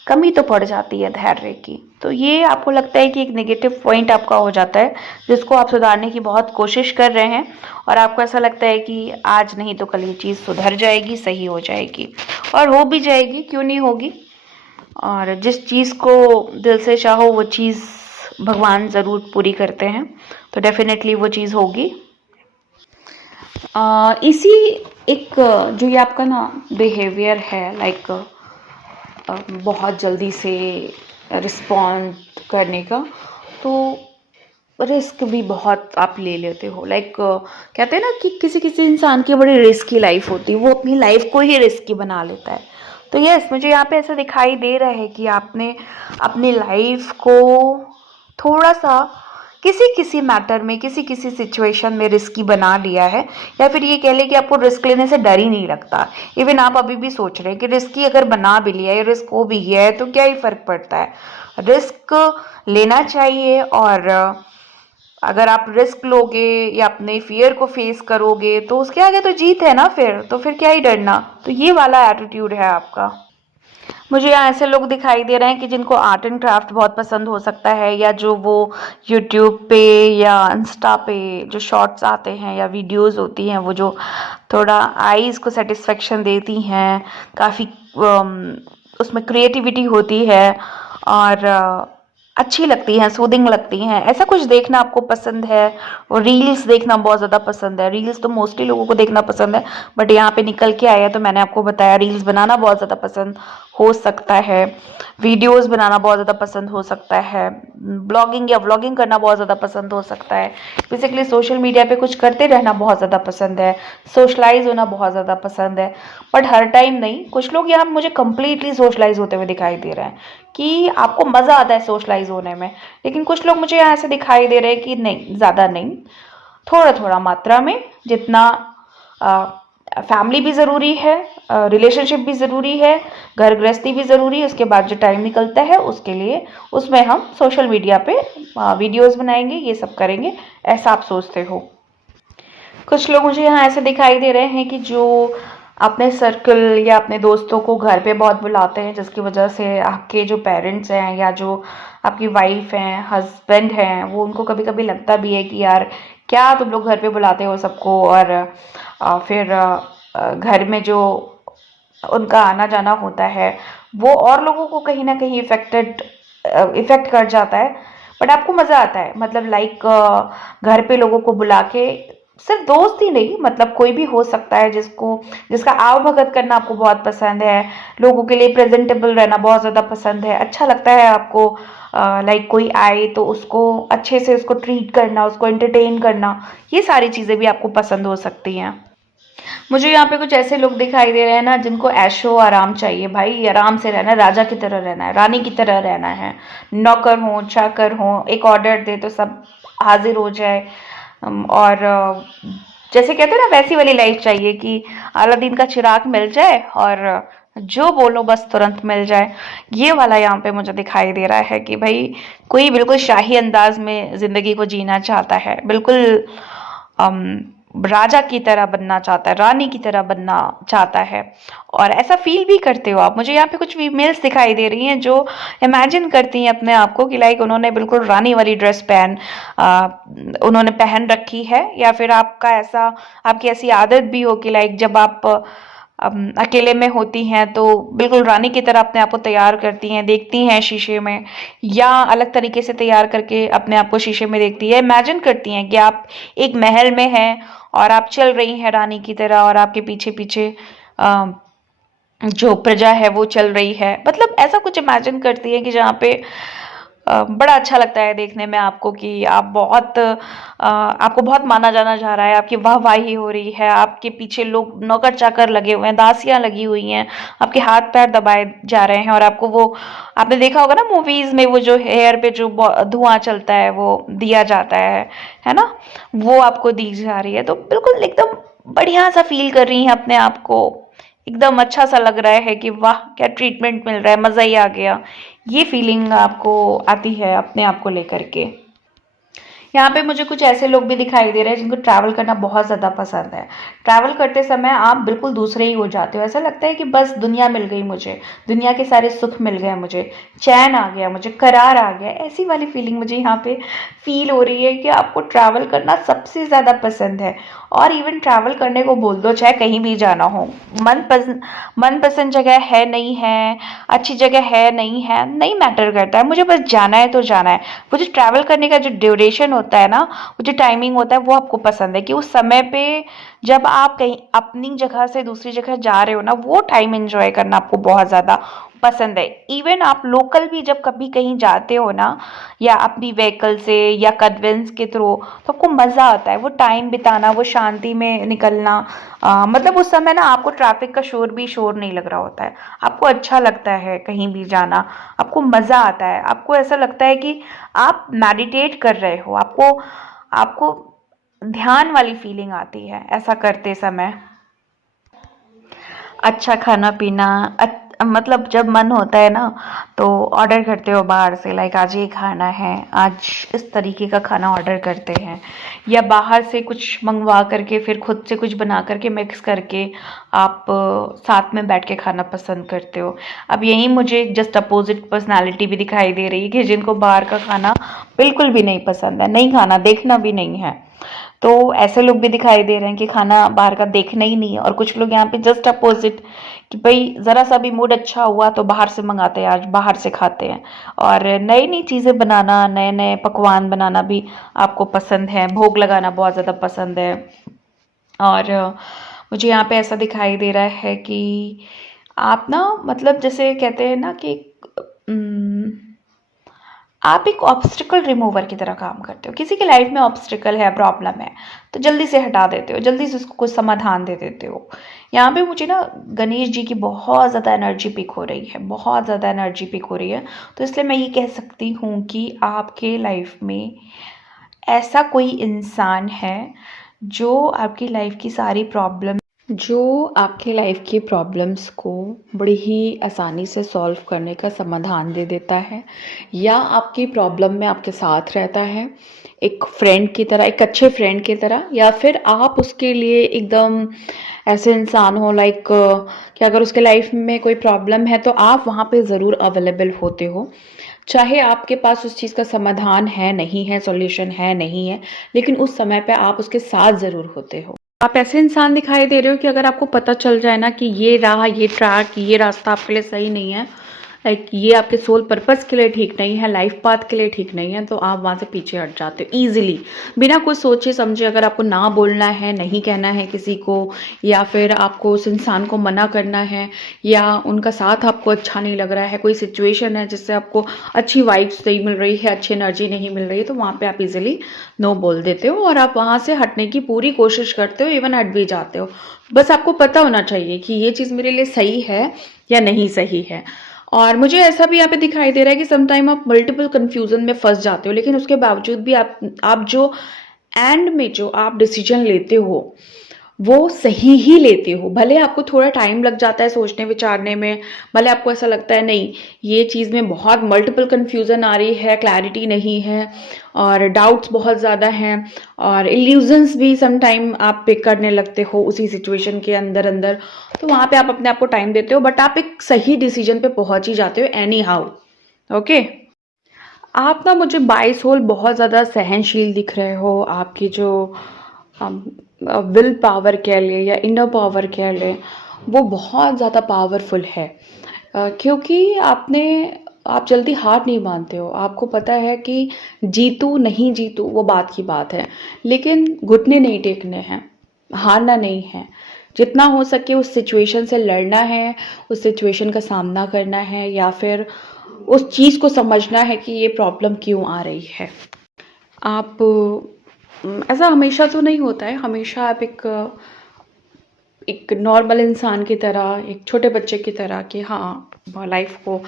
कमी तो पड़ जाती है धैर्य की। तो ये आपको लगता है कि एक नेगेटिव पॉइंट आपका हो जाता है, जिसको आप सुधारने की बहुत कोशिश कर रहे हैं, और आपको ऐसा लगता है कि आज नहीं तो कल ये चीज़ सुधर जाएगी, सही हो जाएगी, और हो भी जाएगी, क्यों नहीं होगी। और जिस चीज़ को दिल से चाहो वो चीज़ भगवान ज़रूर पूरी करते हैं, तो डेफिनेटली वो चीज़ होगी। इसी एक जो ये आपका ना बिहेवियर है, लाइक बहुत जल्दी से रिस्पॉन्ड करने का, तो रिस्क भी बहुत आप ले लेते हो। लाइक कहते हैं ना कि किसी किसी इंसान की बड़ी रिस्की लाइफ होती है, वो अपनी लाइफ को ही रिस्की बना लेता है। तो यस, मुझे यहाँ पे ऐसा दिखाई दे रहा है कि आपने अपनी लाइफ को थोड़ा सा किसी किसी मैटर में, किसी किसी सिचुएशन में रिस्की बना लिया है। या फिर ये कह ले कि आपको रिस्क लेने से डर ही नहीं लगता। इवन आप अभी भी सोच रहे हैं कि रिस्की अगर बना भी लिया है, रिस्क हो भी गया है, तो क्या ही फर्क पड़ता है। रिस्क लेना चाहिए, और अगर आप रिस्क लोगे या अपने फियर को फेस करोगे तो उसके आगे तो जीत है ना। फिर क्या ही डरना। तो ये वाला एटीट्यूड है आपका। मुझे यहाँ ऐसे लोग दिखाई दे रहे हैं कि जिनको आर्ट एंड क्राफ्ट बहुत पसंद हो सकता है, या जो वो यूट्यूब पे या इंस्टा पे जो शॉर्ट्स आते हैं या वीडियोस होती हैं, वो जो थोड़ा आईज को सेटिस्फेक्शन देती हैं, काफ़ी उसमें क्रिएटिविटी होती है, और अच्छी लगती हैं, सूदिंग लगती हैं, ऐसा कुछ देखना आपको पसंद है। और रील्स देखना बहुत ज़्यादा पसंद है। रील्स तो मोस्टली लोगों को देखना पसंद है, बट यहाँ पे निकल के आया तो मैंने आपको बताया, रील्स बनाना बहुत ज़्यादा पसंद हो सकता है, वीडियोस बनाना बहुत ज़्यादा पसंद हो सकता है, ब्लॉगिंग या व्लॉगिंग करना बहुत ज़्यादा पसंद हो सकता है। बेसिकली सोशल मीडिया पे कुछ करते रहना बहुत ज़्यादा पसंद है, सोशलाइज होना बहुत ज़्यादा पसंद है, बट हर टाइम नहीं। कुछ लोग यहाँ मुझे कम्प्लीटली सोशलाइज होते हुए दिखाई दे रहे हैं कि आपको मज़ा आता है सोशलाइज होने में, लेकिन कुछ लोग मुझे यहाँ से दिखाई दे रहे हैं कि नहीं, ज़्यादा नहीं, थोड़ा थोड़ा मात्रा में। जितना फैमिली भी ज़रूरी है, रिलेशनशिप भी ज़रूरी है, घर गृहस्थी भी ज़रूरी है, उसके बाद जो टाइम निकलता है उसके लिए, उसमें हम सोशल मीडिया पे वीडियोस बनाएंगे, ये सब करेंगे, ऐसा आप सोचते हो। कुछ लोग मुझे यहाँ ऐसे दिखाई दे रहे हैं कि जो अपने सर्कल या अपने दोस्तों को घर पे बहुत बुलाते हैं, जिसकी वजह से आपके जो पेरेंट्स हैं या जो आपकी वाइफ हैं, हस्बैंड हैं, वो उनको कभी कभी लगता भी है कि यार क्या तुम लोग घर पे बुलाते हो सबको, और फिर घर में जो उनका आना जाना होता है वो और लोगों को कहीं ना कहीं इफेक्ट कर जाता है। बट आपको मज़ा आता है, मतलब लाइक घर पे लोगों को बुला के, सिर्फ दोस्त ही नहीं, मतलब कोई भी हो सकता है जिसका आव भगत करना आपको बहुत पसंद है, लोगों के लिए प्रेजेंटेबल रहना बहुत ज़्यादा पसंद है, अच्छा लगता है आपको। लाइक कोई आए तो उसको अच्छे से उसको ट्रीट करना, उसको एंटरटेन करना, ये सारी चीज़ें भी आपको पसंद हो सकती हैं। मुझे यहाँ पे कुछ ऐसे लोग दिखाई दे रहे हैं ना, जिनको ऐशो आराम चाहिए। भाई आराम से रहना है, राजा की तरह रहना है, रानी की तरह रहना है, नौकर हो चाकर हो, एक ऑर्डर दे तो सब हाजिर हो जाए। और जैसे कहते हैं ना, वैसी वाली लाइफ चाहिए कि अलादीन का चिराग मिल जाए और जो बोलो बस तुरंत मिल जाए। ये वाला यहाँ पे मुझे दिखाई दे रहा है कि भाई कोई बिल्कुल शाही अंदाज में जिंदगी को जीना चाहता है, बिल्कुल राजा की तरह बनना चाहता है, रानी की तरह बनना चाहता है, और ऐसा फील भी करते हो आप। मुझे यहाँ पे कुछ फीमेल्स दिखाई दे रही हैं जो इमेजिन करती हैं अपने आप को कि लाइक उन्होंने बिल्कुल रानी वाली ड्रेस उन्होंने पहन रखी है, या फिर आपकी ऐसी आदत भी हो कि लाइक जब आप अकेले में होती हैं तो बिल्कुल रानी की तरह अपने आप को तैयार करती हैं, देखती हैं शीशे में, या अलग तरीके से तैयार करके अपने आप को शीशे में देखती है, इमेजिन करती हैं कि आप एक महल में हैं और आप चल रही हैं रानी की तरह, और आपके पीछे पीछे जो प्रजा है वो चल रही है, मतलब ऐसा कुछ इमेजिन करती है कि जहाँ पे बड़ा अच्छा लगता है देखने में आपको कि आप बहुत आपको बहुत माना जाना जा रहा है, आपकी वाहवाही हो रही है, आपके पीछे लोग नौकर चाकर लगे हुए हैं, दासियां लगी हुई हैं, आपके हाथ पैर दबाए जा रहे हैं, और आपको वो, आपने देखा होगा ना मूवीज में, वो जो हेयर पे जो धुआं चलता है वो दिया जाता है ना, वो आपको दी जा रही है। तो बिल्कुल एकदम बढ़िया सा फील कर रही हैं अपने आप को, एकदम अच्छा सा लग रहा है कि वाह क्या ट्रीटमेंट मिल रहा है, मजा ही आ गया। ये फीलिंग आपको आती है अपने आप को लेकर के। यहाँ पे मुझे कुछ ऐसे लोग भी दिखाई दे रहे हैं जिनको ट्रैवल करना बहुत ज़्यादा पसंद है। ट्रैवल करते समय आप बिल्कुल दूसरे ही हो जाते हो, ऐसा लगता है कि बस दुनिया मिल गई मुझे, दुनिया के सारे सुख मिल गए मुझे, चैन आ गया मुझे, करार आ गया, ऐसी वाली फीलिंग मुझे यहाँ पे फील हो रही है कि आपको ट्रैवल करना सबसे ज़्यादा पसंद है। और इवन ट्रैवल करने को बोल दो, चाहे कहीं भी जाना हो, मनपसंद जगह है नहीं है, अच्छी जगह है नहीं मैटर करता है, मुझे बस जाना है तो जाना है। वो जो ट्रैवल करने का जो ड्यूरेशन होता है ना, वो जो टाइमिंग होता है, वो आपको पसंद है कि उस समय पे जब आप कहीं अपनी जगह से दूसरी जगह जा रहे हो ना, वो टाइम एंजॉय करना आपको बहुत ज़्यादा पसंद है। इवन आप लोकल भी जब कभी कहीं जाते हो ना, या अपनी व्हीकल से या कन्वेंस के थ्रू, तो आपको मज़ा आता है वो टाइम बिताना, वो शांति में निकलना। मतलब उस समय ना आपको ट्रैफिक का शोर भी शोर नहीं लग रहा होता है, आपको अच्छा लगता है कहीं भी जाना, आपको मज़ा आता है, आपको ऐसा लगता है कि आप मेडिटेट कर रहे हो, आपको आपको ध्यान वाली फीलिंग आती है ऐसा करते समय। अच्छा खाना पीना, मतलब जब मन होता है ना, तो ऑर्डर करते हो बाहर से, लाइक आज ये खाना है, आज इस तरीके का खाना ऑर्डर करते हैं, या बाहर से कुछ मंगवा करके फिर खुद से कुछ बना करके मिक्स करके आप साथ में बैठ के खाना पसंद करते हो। अब यही मुझे जस्ट अपोजिट पर्सनालिटी भी दिखाई दे रही है कि जिनको बाहर का खाना बिल्कुल भी नहीं पसंद है, नहीं खाना, देखना भी नहीं है। तो ऐसे लोग भी दिखाई दे रहे हैं कि खाना बाहर का देखना ही नहीं है। और कुछ लोग यहाँ पे जस्ट अपोजिट, कि भाई ज़रा सा भी मूड अच्छा हुआ तो बाहर से मंगाते हैं, आज बाहर से खाते हैं। और नई नई चीज़ें बनाना, नए नए पकवान बनाना भी आपको पसंद है, भोग लगाना बहुत ज़्यादा पसंद है। और मुझे यहाँ पे ऐसा दिखाई दे रहा है कि आप ना, मतलब जैसे कहते हैं ना कि आप एक ऑब्स्टिकल रिमूवर की तरह काम करते हो। किसी की लाइफ में ऑब्स्टिकल है, प्रॉब्लम है, तो जल्दी से हटा देते हो, जल्दी से उसको कुछ समाधान दे देते हो। यहाँ पे मुझे ना गणेश जी की बहुत ज़्यादा एनर्जी पिक हो रही है, बहुत ज़्यादा एनर्जी पिक हो रही है। तो इसलिए मैं ये कह सकती हूँ कि आपके लाइफ में ऐसा कोई इंसान है जो आपकी लाइफ की सारी प्रॉब्लम, जो आपके लाइफ की प्रॉब्लम्स को बड़ी ही आसानी से सॉल्व करने का समाधान दे देता है, या आपकी प्रॉब्लम में आपके साथ रहता है एक फ्रेंड की तरह, एक अच्छे फ्रेंड की तरह, या फिर आप उसके लिए एकदम ऐसे इंसान हो लाइक कि अगर उसके लाइफ में कोई प्रॉब्लम है तो आप वहाँ पे ज़रूर अवेलेबल होते हो। चाहे आपके पास उस चीज़ का समाधान है नहीं है, सॉल्यूशन है नहीं है, लेकिन उस समय पे आप उसके साथ ज़रूर होते हो। आप ऐसे इंसान दिखाई दे रहे हो कि अगर आपको पता चल जाए ना कि ये राह, ये ट्रैक, ये रास्ता आपके लिए सही नहीं है, लाइक ये आपके सोल पर्पस के लिए ठीक नहीं है, लाइफ पाथ के लिए ठीक नहीं है, तो आप वहाँ से पीछे हट जाते हो ईजिली, बिना कुछ सोचे समझे। अगर आपको ना बोलना है, नहीं कहना है किसी को, या फिर आपको उस इंसान को मना करना है, या उनका साथ आपको अच्छा नहीं लग रहा है, कोई सिचुएशन है जिससे आपको अच्छी वाइब्स नहीं मिल रही है, अच्छी एनर्जी नहीं मिल रही है, तो वहाँ पे आप इजीली नो बोल देते हो और आप वहाँ से हटने की पूरी कोशिश करते हो, इवन हट भी जाते हो। बस आपको पता होना चाहिए कि ये चीज़ मेरे लिए सही है या नहीं सही है। और मुझे ऐसा भी यहाँ पे दिखाई दे रहा है कि समटाइम आप मल्टीपल कंफ्यूजन में फंस जाते हो, लेकिन उसके बावजूद भी आप जो एंड में जो आप डिसीजन लेते हो वो सही ही लेते हो। भले आपको थोड़ा टाइम लग जाता है सोचने विचारने में, भले आपको ऐसा लगता है नहीं ये चीज़ में बहुत मल्टीपल कंफ्यूजन आ रही है, क्लैरिटी नहीं है और डाउट्स बहुत ज़्यादा हैं, और इल्यूजन्स भी सम टाइम आप पिक करने लगते हो उसी सिचुएशन के अंदर अंदर, तो वहाँ पे आप अपने आप को टाइम देते हो, बट आप एक सही डिसीजन पे पहुँच ही जाते हो एनी हाउ। ओके, आप ना मुझे बाय सोल बहुत ज़्यादा सहनशील दिख रहे हो। आपकी जो विल पावर कह ले या इनर पावर कह ले, वो बहुत ज़्यादा पावरफुल है। क्योंकि आप जल्दी हार नहीं मानते हो। आपको पता है कि जीतू नहीं जीतू वो बात की बात है, लेकिन घुटने नहीं टेकने हैं, हारना नहीं है। जितना हो सके उस सिचुएशन से लड़ना है, उस सिचुएशन का सामना करना है, या फिर उस चीज़ को समझना है कि ये प्रॉब्लम क्यों आ रही है। आप ऐसा हमेशा तो नहीं होता है, हमेशा आप एक नॉर्मल इंसान की तरह, एक छोटे बच्चे की तरह कि हाँ लाइफ को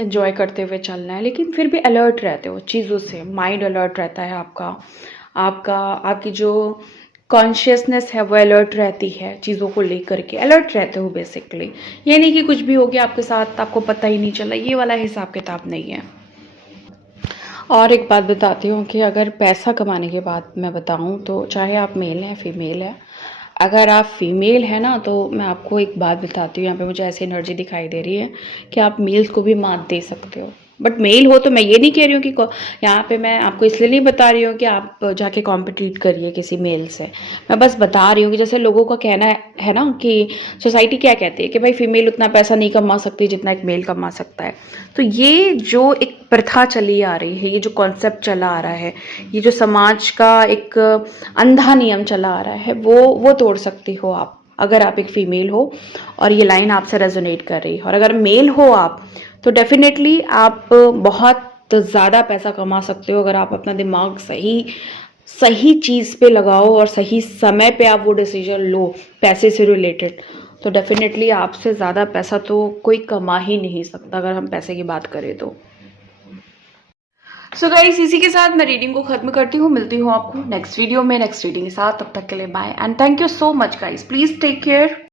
एंजॉय करते हुए चलना है, लेकिन फिर भी अलर्ट रहते हो चीज़ों से, माइंड अलर्ट रहता है आपकी जो कॉन्शियसनेस है वो अलर्ट रहती है, चीज़ों को लेकर के अलर्ट रहते हो बेसिकली। ये नहीं कि कुछ भी हो गया आपके साथ आपको पता ही नहीं चला, ये वाला हिसाब किताब नहीं है। और एक बात बताती हूँ कि अगर पैसा कमाने की बात मैं बताऊँ तो चाहे आप मेल हैं फीमेल हैं, अगर आप फीमेल हैं ना तो मैं आपको एक बात बताती हूँ, यहाँ पे मुझे ऐसी एनर्जी दिखाई दे रही है कि आप मेल्स को भी मात दे सकते हो। बट मेल हो तो मैं ये नहीं कह रही हूँ कि यहाँ पे मैं आपको इसलिए नहीं बता रही हूँ कि आप जाके कॉम्पिटिट करिए किसी मेल से। मैं बस बता रही हूँ कि जैसे लोगों का कहना है ना कि सोसाइटी क्या कहती है कि भाई फीमेल उतना पैसा नहीं कमा सकती जितना एक मेल कमा सकता है। तो ये जो एक प्रथा चली आ रही है, ये जो कॉन्सेप्ट चला आ रहा है, ये जो समाज का एक अंधा नियम चला आ रहा है, वो तोड़ सकती हो आप अगर आप एक फीमेल हो और ये लाइन आपसे रेजोनेट कर रही है। और अगर मेल हो आप तो डेफिनेटली आप बहुत ज़्यादा पैसा कमा सकते हो अगर आप अपना दिमाग सही चीज़ पे लगाओ और सही समय पे आप वो डिसीजन लो पैसे से रिलेटेड, तो डेफिनेटली आपसे ज़्यादा पैसा तो कोई कमा ही नहीं सकता अगर हम पैसे की बात करें तो। सो गाइस, इसी के साथ मैं रीडिंग को खत्म करती हूँ, मिलती हूँ आपको नेक्स्ट वीडियो में नेक्स्ट रीडिंग के साथ। तब तक के लिए bye and thank you so much guys, please take care.